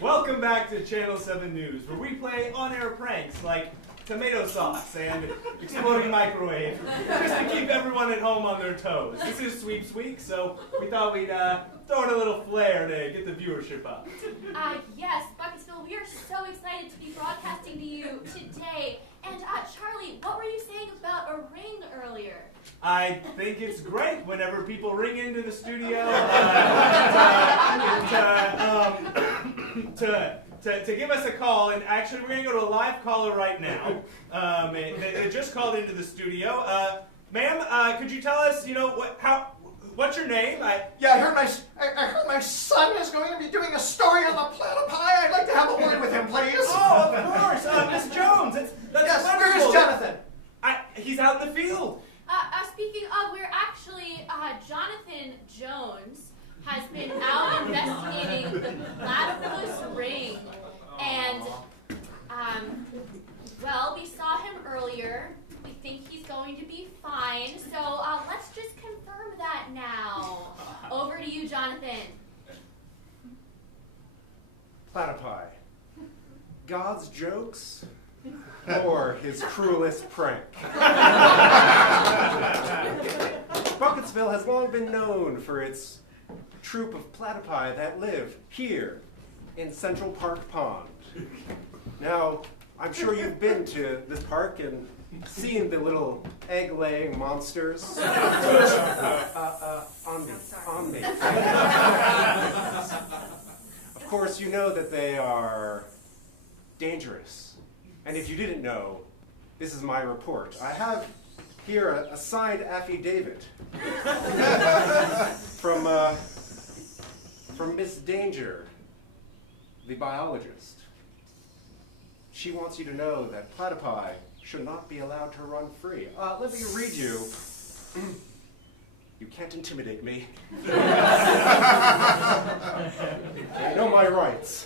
Welcome back to Channel 7 News, where we play on-air pranks like tomato sauce and exploding microwave, just to keep everyone at home on their toes. This is Sweeps Week, so we thought we'd throw in a little flair to get the viewership up. Yes, Bucketsville, we are so excited to be broadcasting to you today. And Charlie, what were you saying about a ring earlier? I think it's great whenever people ring into the studio to give us a call. And actually, we're going to go to a live caller right now. They just called into the studio. Ma'am, could you tell us, what's your name? I heard my son is going to be doing a story on the platypi. I'd like to have a word with him, please. Oh, of course, Miss Jones. That's yes, wonderful. where is Jonathan? He's out in the field. Speaking of, we're actually, Jonathan Jones has been out investigating the platypus ring. And, we saw him earlier. We think he's going to be fine. So, let's just confirm that now. Over to you, Jonathan. Platypi. God's jokes or his cruelest prank? Bucketsville has long been known for its troop of platypi that live here in Central Park Pond. Now, I'm sure you've been to this park and seen the little egg-laying monsters. On me. Of course, you know that they are dangerous. And if you didn't know, this is my report. I have here a signed affidavit from Miss Danger, the biologist. She wants you to know that platypi should not be allowed to run free. Let me read you. You can't intimidate me. I know my rights.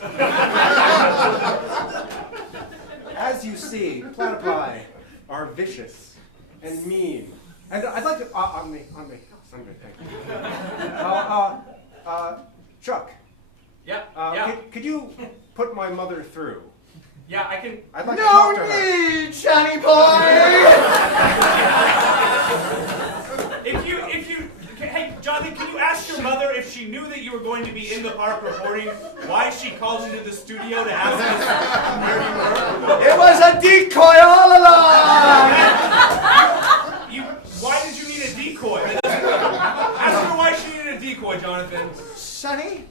As you see, platypi are vicious and mean. And I'd like to, on me, thank you. Chuck. Yeah. Could you put my mother through? Yeah, I can. I'd like to talk to her. No need, Johnny boy! Hey, Jonathan, can you ask your mother if she knew that you were going to be in the park reporting, why she called you to the studio to ask us where you were? It was a decoy all along! Why did you need a decoy? Ask her why she needed a decoy, Jonathan. Sonny,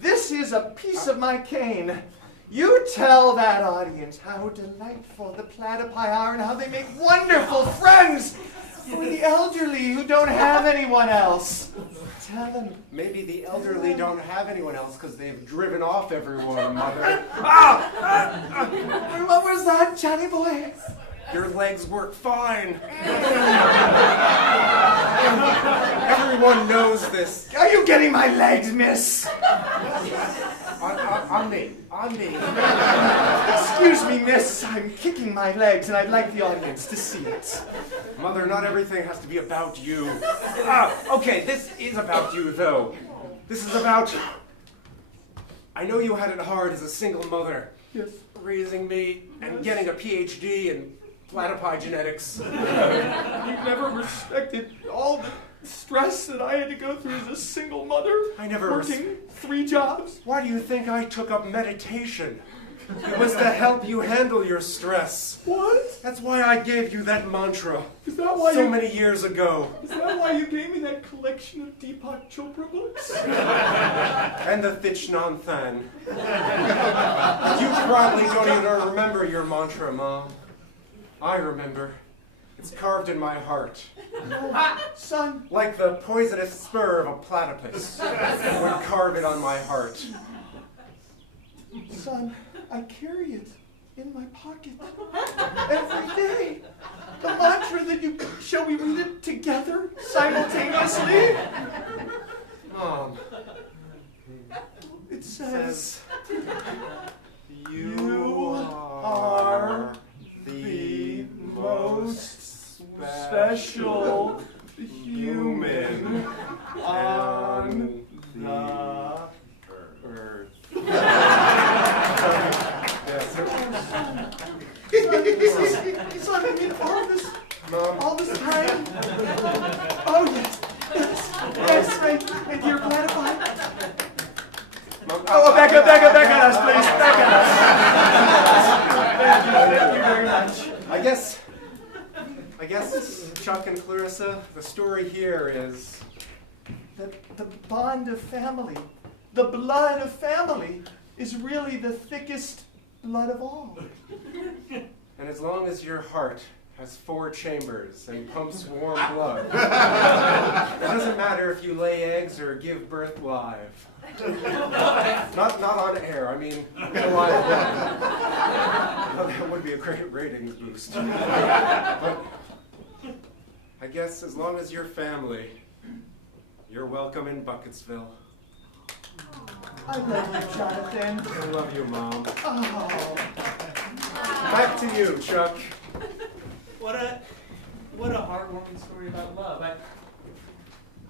this is a piece of my cane. You tell that audience how delightful the platypi are and how they make wonderful friends for the elderly who don't have anyone else. Tell them. Maybe the elderly don't have anyone else because they've driven off everyone, Mother. What was that, Johnny boy? Your legs work fine. Everyone knows this. Are you getting my legs, miss? On me. Excuse me, miss. I'm kicking my legs, and I'd like the audience to see it. Mother, not everything has to be about you. Okay, this is about you, though. This is about... I know you had it hard as a single mother. Yes. Raising me and getting a PhD in platypi genetics. You've never respected all the stress that I had to go through as a single mother. I never working 3 jobs. Why do you think I took up meditation? It was to help you handle your stress. What? That's why I gave you that mantra. Is that why many years ago. Is that why you gave me that collection of Deepak Chopra books? And the Thich Nhat Hanh. You probably don't even remember your mantra, Mom. I remember. It's carved in my heart. Son. Like the poisonous spur of a platypus would carve it on my heart. Son, I carry it in my pocket every day. The mantra that you... Shall we read it together, simultaneously? Mom. It says... You are the most special human on the earth. Son, I mean, all this time? Oh, yes. Yes, my dear platypi. Oh, back up us, please. Back up. Thank you very much. I guess, Chuck and Clarissa, the story here is the bond of family, the blood of family, is really the thickest blood of all. And as long as your heart has 4 chambers and pumps warm blood, it doesn't matter if you lay eggs or give birth live. Not on air, I mean live. Oh, that would be a great ratings boost. But I guess as long as you're family, you're welcome in Bucketsville. I love you, Jonathan. I love you, Mom. Oh. Back to you, Chuck. What a heartwarming story about love. I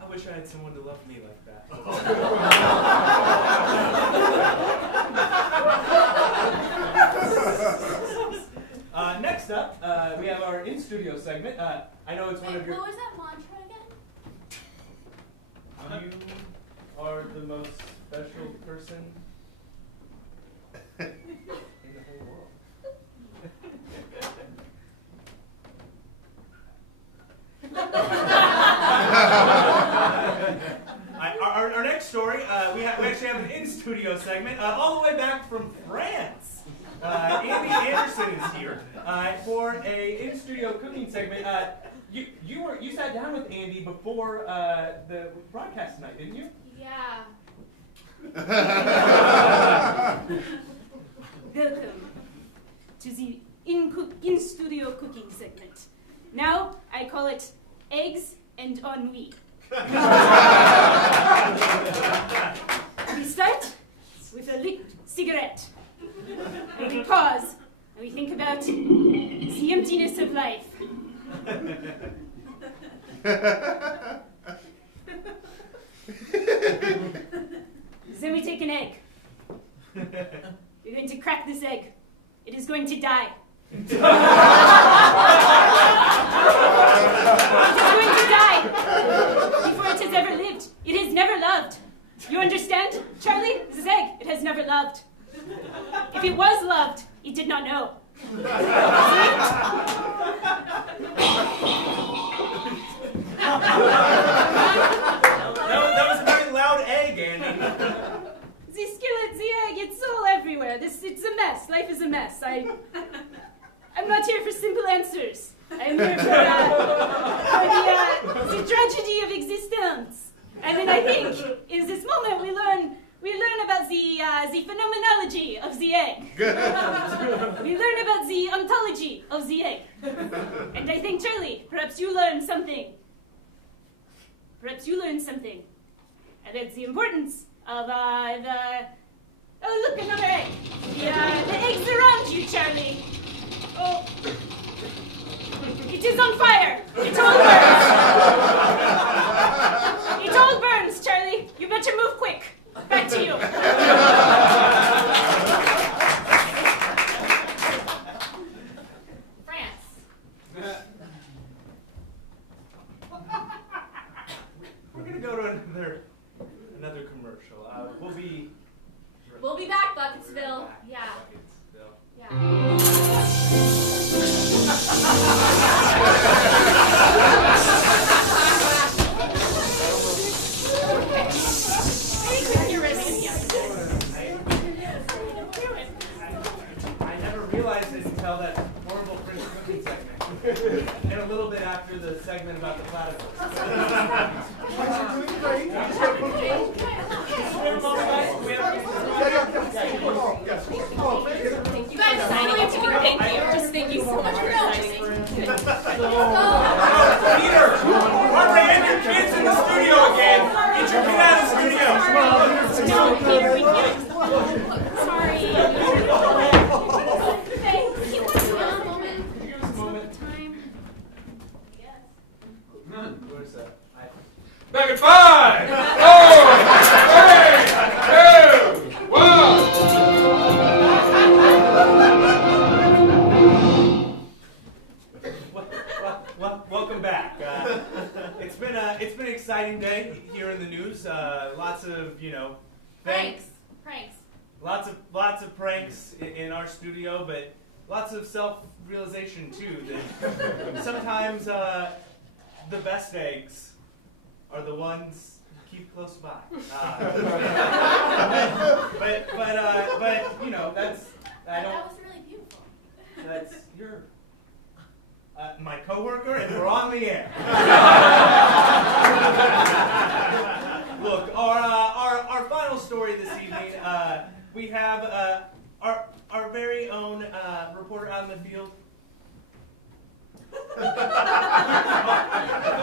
wish I had someone to love me like that. next up, we have our in-studio segment. I know it's one of your... What was that mantra again? You are the most special person in the whole world. Our next story, we actually have an in-studio segment, all the way back from France. Andy Anderson is here for a in-studio cooking segment. You sat down with Andy before the broadcast tonight, didn't you? Yeah. Welcome to the in-studio cooking segment. Now, I call it Eggs and Ennui. We start with a lit cigarette. And we pause, and we think about the emptiness of life. Then we take an egg. We're going to crack this egg. It is going to die. It is going to die before it has ever lived. It has never loved. You understand, Charlie? This egg, it has never loved. If it was loved, it did not know. That was a very loud egg, Andy. The skillet, the egg, it's all everywhere. It's a mess. Life is a mess. I'm not here for simple answers. I'm here for the tragedy of existence. And then I think, in this moment, we learn about the phenomenology of the egg. We learn about the ontology of the egg. And I think, Charlie, perhaps you learn something. Perhaps you learn something. And that's the importance of the... Oh, look, another egg. The eggs around you, Charlie. Oh. It is on fire. It all burns. It all burns, Charlie. You better move quick. Back to you. France. We're going to go to another commercial. We'll be back, Bucketsville. Yeah. Bucketsville. Yeah. I never realized it until that horrible French cooking segment. And a little bit after the segment about the platypus. You guys signing up to be big viewers. Thank you so much for signing. Peter! Barbara and your kids in the studio again! Get your kid out of the studio! No, Peter, we can't. Sorry. Hey, he wants a moment. Give us a moment. Time. Where's that? Back at 5, 4, 3, 2, 1. Welcome back. It's been an exciting day here in the news. Lots of Pranks. lots of pranks in our studio, but lots of self-realization too. That sometimes the best eggs are the ones you keep close by. But that's That was really beautiful. That's your. My coworker, and we're on the air. Look, our final story this evening. We have our very own reporter out in the field. The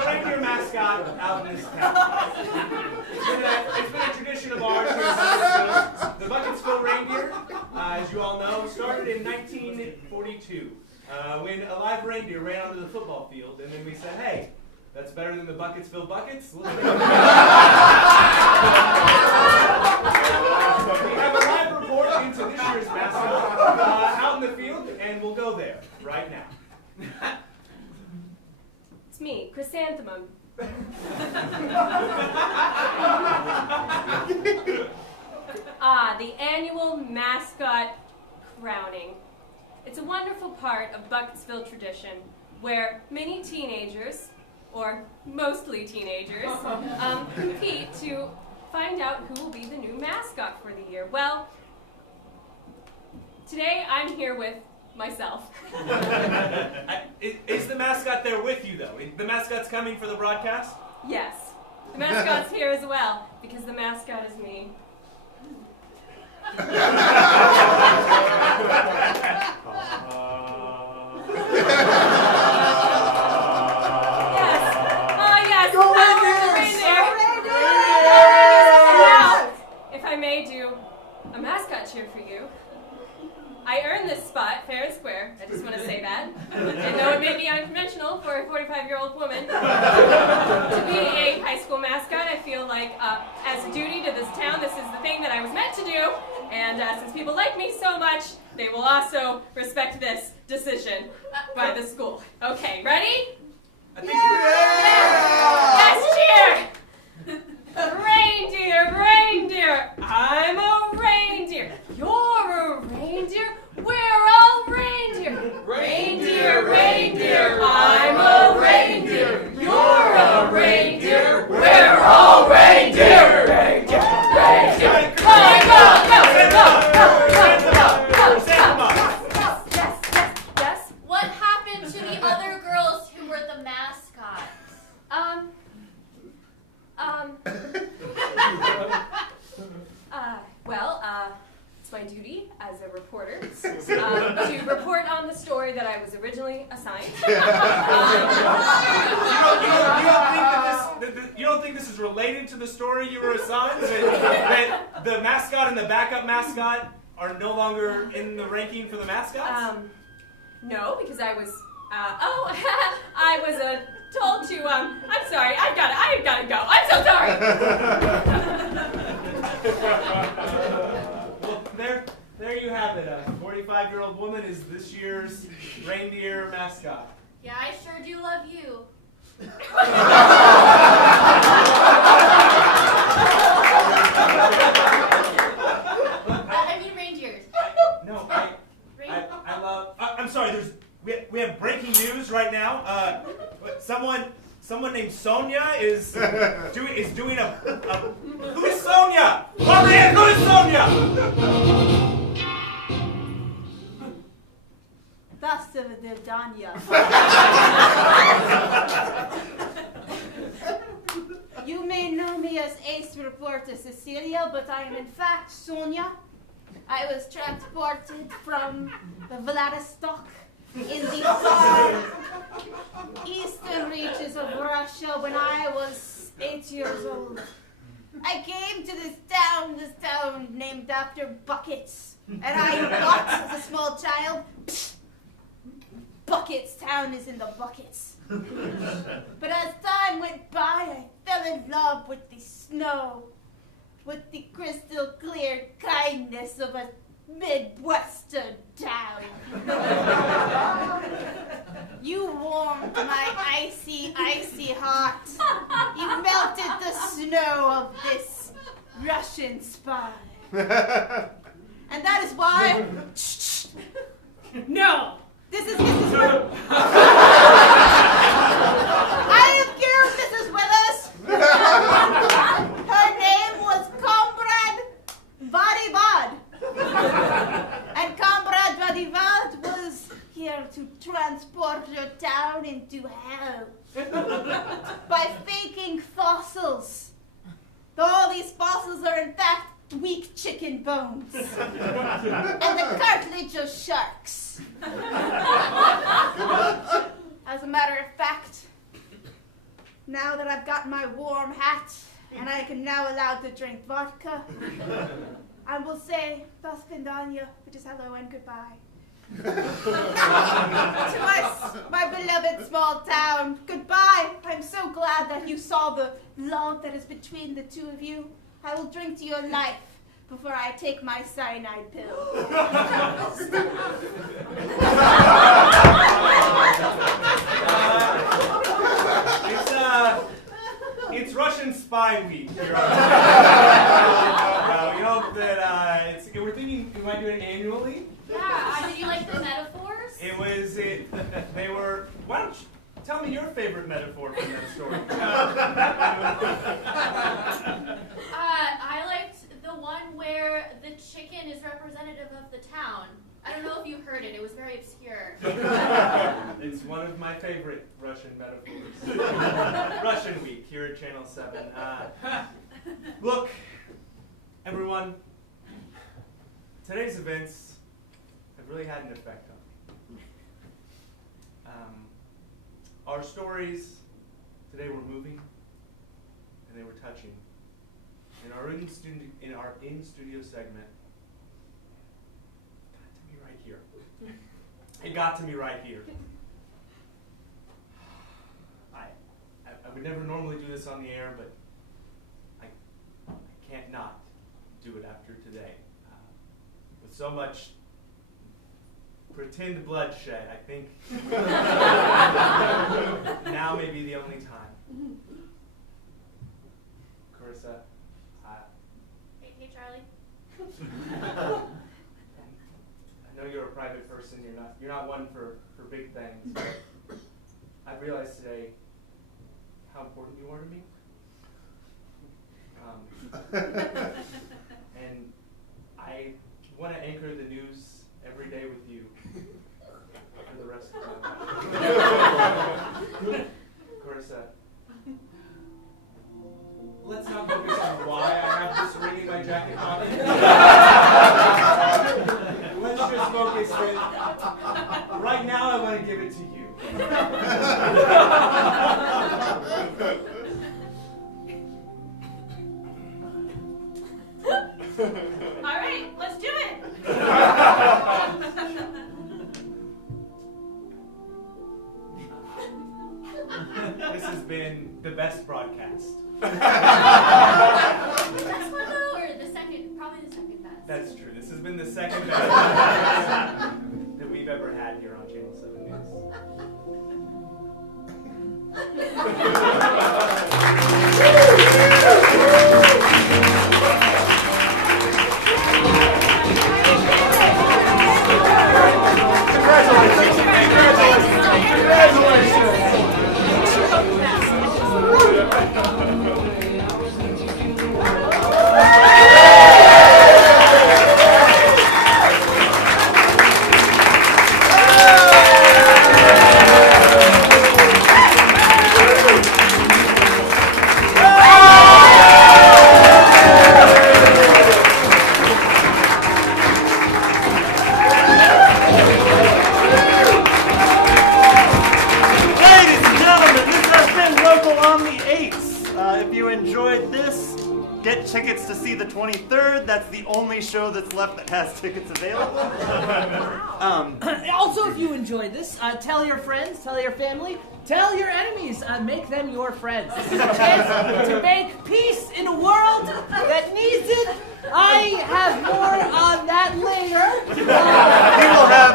reindeer mascot out in this town. It's been a tradition of ours here in Bucketsville. The Bucketsville reindeer, as you all know, started in 1942. When a live reindeer ran onto the football field, and then we said, hey, that's better than the Bucketsville Buckets. We have a live report into this year's mascot out in the field, and we'll go there right now. It's me, Chrysanthemum. The annual mascot crowning. It's a wonderful part of Bucketsville tradition where many teenagers, or mostly teenagers, compete to find out who will be the new mascot for the year. Well, today I'm here with myself. Is the mascot there with you, though? The mascot's coming for the broadcast? Yes, the mascot's here as well, because the mascot is me. Cheer for you. I earned this spot fair and square. I just want to say that. And though it may be unconventional for a 45-year-old woman to be a high school mascot, I feel like as a duty to this town, this is the thing that I was meant to do. And since people like me so much, they will also respect this decision by the school. Okay, ready? I think Let's cheer! Reindeer, reindeer, I'm a reindeer. You're a reindeer, we're all reindeer. Reindeer, reindeer, I'm a reindeer. You're a reindeer, we're all reindeer. Reindeer, reindeer. Go, go, go, go, go, go, go, go. Yes. What happened to the other girls who were the mascots? It's my duty as a reporter to report on the story that I was originally assigned. You don't think this is related to the story you were assigned? That the mascot and the backup mascot are no longer in the ranking for the mascots? No, because I was, I was told to, I'm sorry, I've got to go. I'm so sorry. Well, there you have it. A 45-year-old woman is this year's reindeer mascot. Yeah, I sure do love you. I mean reindeers. I love. I'm sorry. We have breaking news right now. Someone named Sonia is doing a. Who is Sonia? Marianne, who is Sonia? That's the Danya. You may know me as Ace Reporter Cecilia, but I am in fact Sonia. I was transported from Vladivostok in the far eastern reaches of Russia when I was 8 years old. I came to this town named after buckets, and I thought as a small child, Buckets Town is in the buckets. But as time went by, I fell in love with the snow, with the crystal clear kindness of a Midwestern town. You warmed my icy, icy heart. You melted the snow of this Russian spy. And that is why... No! This is what... I am here with Mrs. Withers. Her name was Comrade Vadivad. And Comrade Vadivad was here to transport your town into hell by faking fossils. All these fossils are in fact weak chicken bones and the cartilage of sharks. As a matter of fact, now that I've got my warm hat and I can now allowed to drink vodka, I will say "Das Vidanya," which is hello and goodbye. To my beloved small town, goodbye. I'm so glad that you saw the love that is between the two of you. I will drink to your life, before I take my cyanide pill. It's Russian Spy Week here on we hope that we're thinking we might do it annually. Yeah, did you like the metaphors? They were, why don't you tell me your favorite metaphor from that story? I liked the one where the chicken is representative of the town. I don't know if you heard it. It was very obscure. It's one of my favorite Russian metaphors. Russian Week here at Channel 7. Look, everyone, today's events have really had an effect on me. Our stories today were moving and they were touching. In our in-studio segment, it got to me right here. I would never normally do this on the air, but I can't not do it after today. With so much pretend bloodshed, I think now may be the only time. Carissa, Hey, Charlie. I know you're a private person. You're not one for big things. But I realized today how important you are to me. And I want to anchor the news every day with you for the rest of my life. Carissa, let's not focus on why I have this ring in my jacket pocket. Let's just focus that right now I want to give it to you. All right, let's do it. This has been the best broadcast. The best one though, or the second? Probably the second best. That's true. This has been the second best broadcast that we've ever had here on Channel 7 News. Tickets to see the 23rd. That's the only show that's left that has tickets available. Also, if you enjoyed this, tell your friends, tell your family, tell your enemies, make them your friends. This is a chance to make peace in a world that needs it. I have more on that later. We will have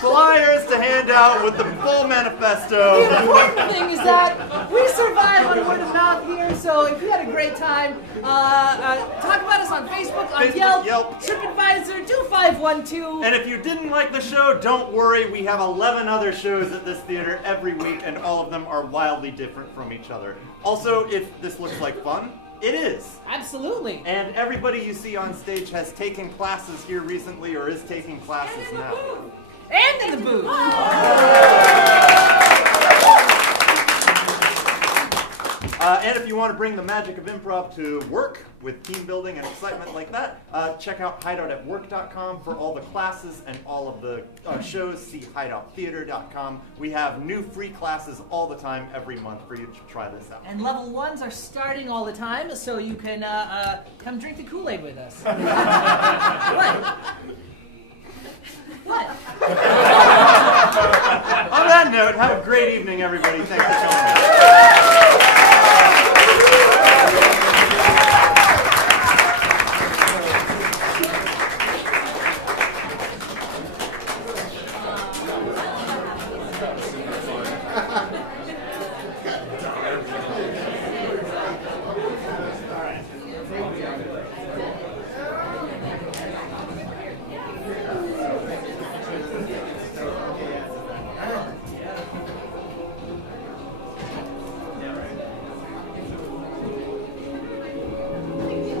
flyers to hand out with the full manifesto. The important thing is that we survive on word of mouth here, so if you had a great time, talk about us on Facebook, on Yelp, TripAdvisor, do 512. And if you didn't like the show, don't worry. We have 11 other shows at this theater every week, and all of them are wildly different from each other. Also, if this looks like fun, it is. Absolutely. And everybody you see on stage has taken classes here recently or is taking classes now. And in the booth. And if you want to bring the magic of improv to work with team building and excitement like that, check out hideoutatwork.com for all the classes and all of the shows. See hideouttheater.com. We have new free classes all the time every month for you to try this out. And level 1s are starting all the time, so you can come drink the Kool-Aid with us. What? On that note, have a great evening, everybody. Thanks for coming.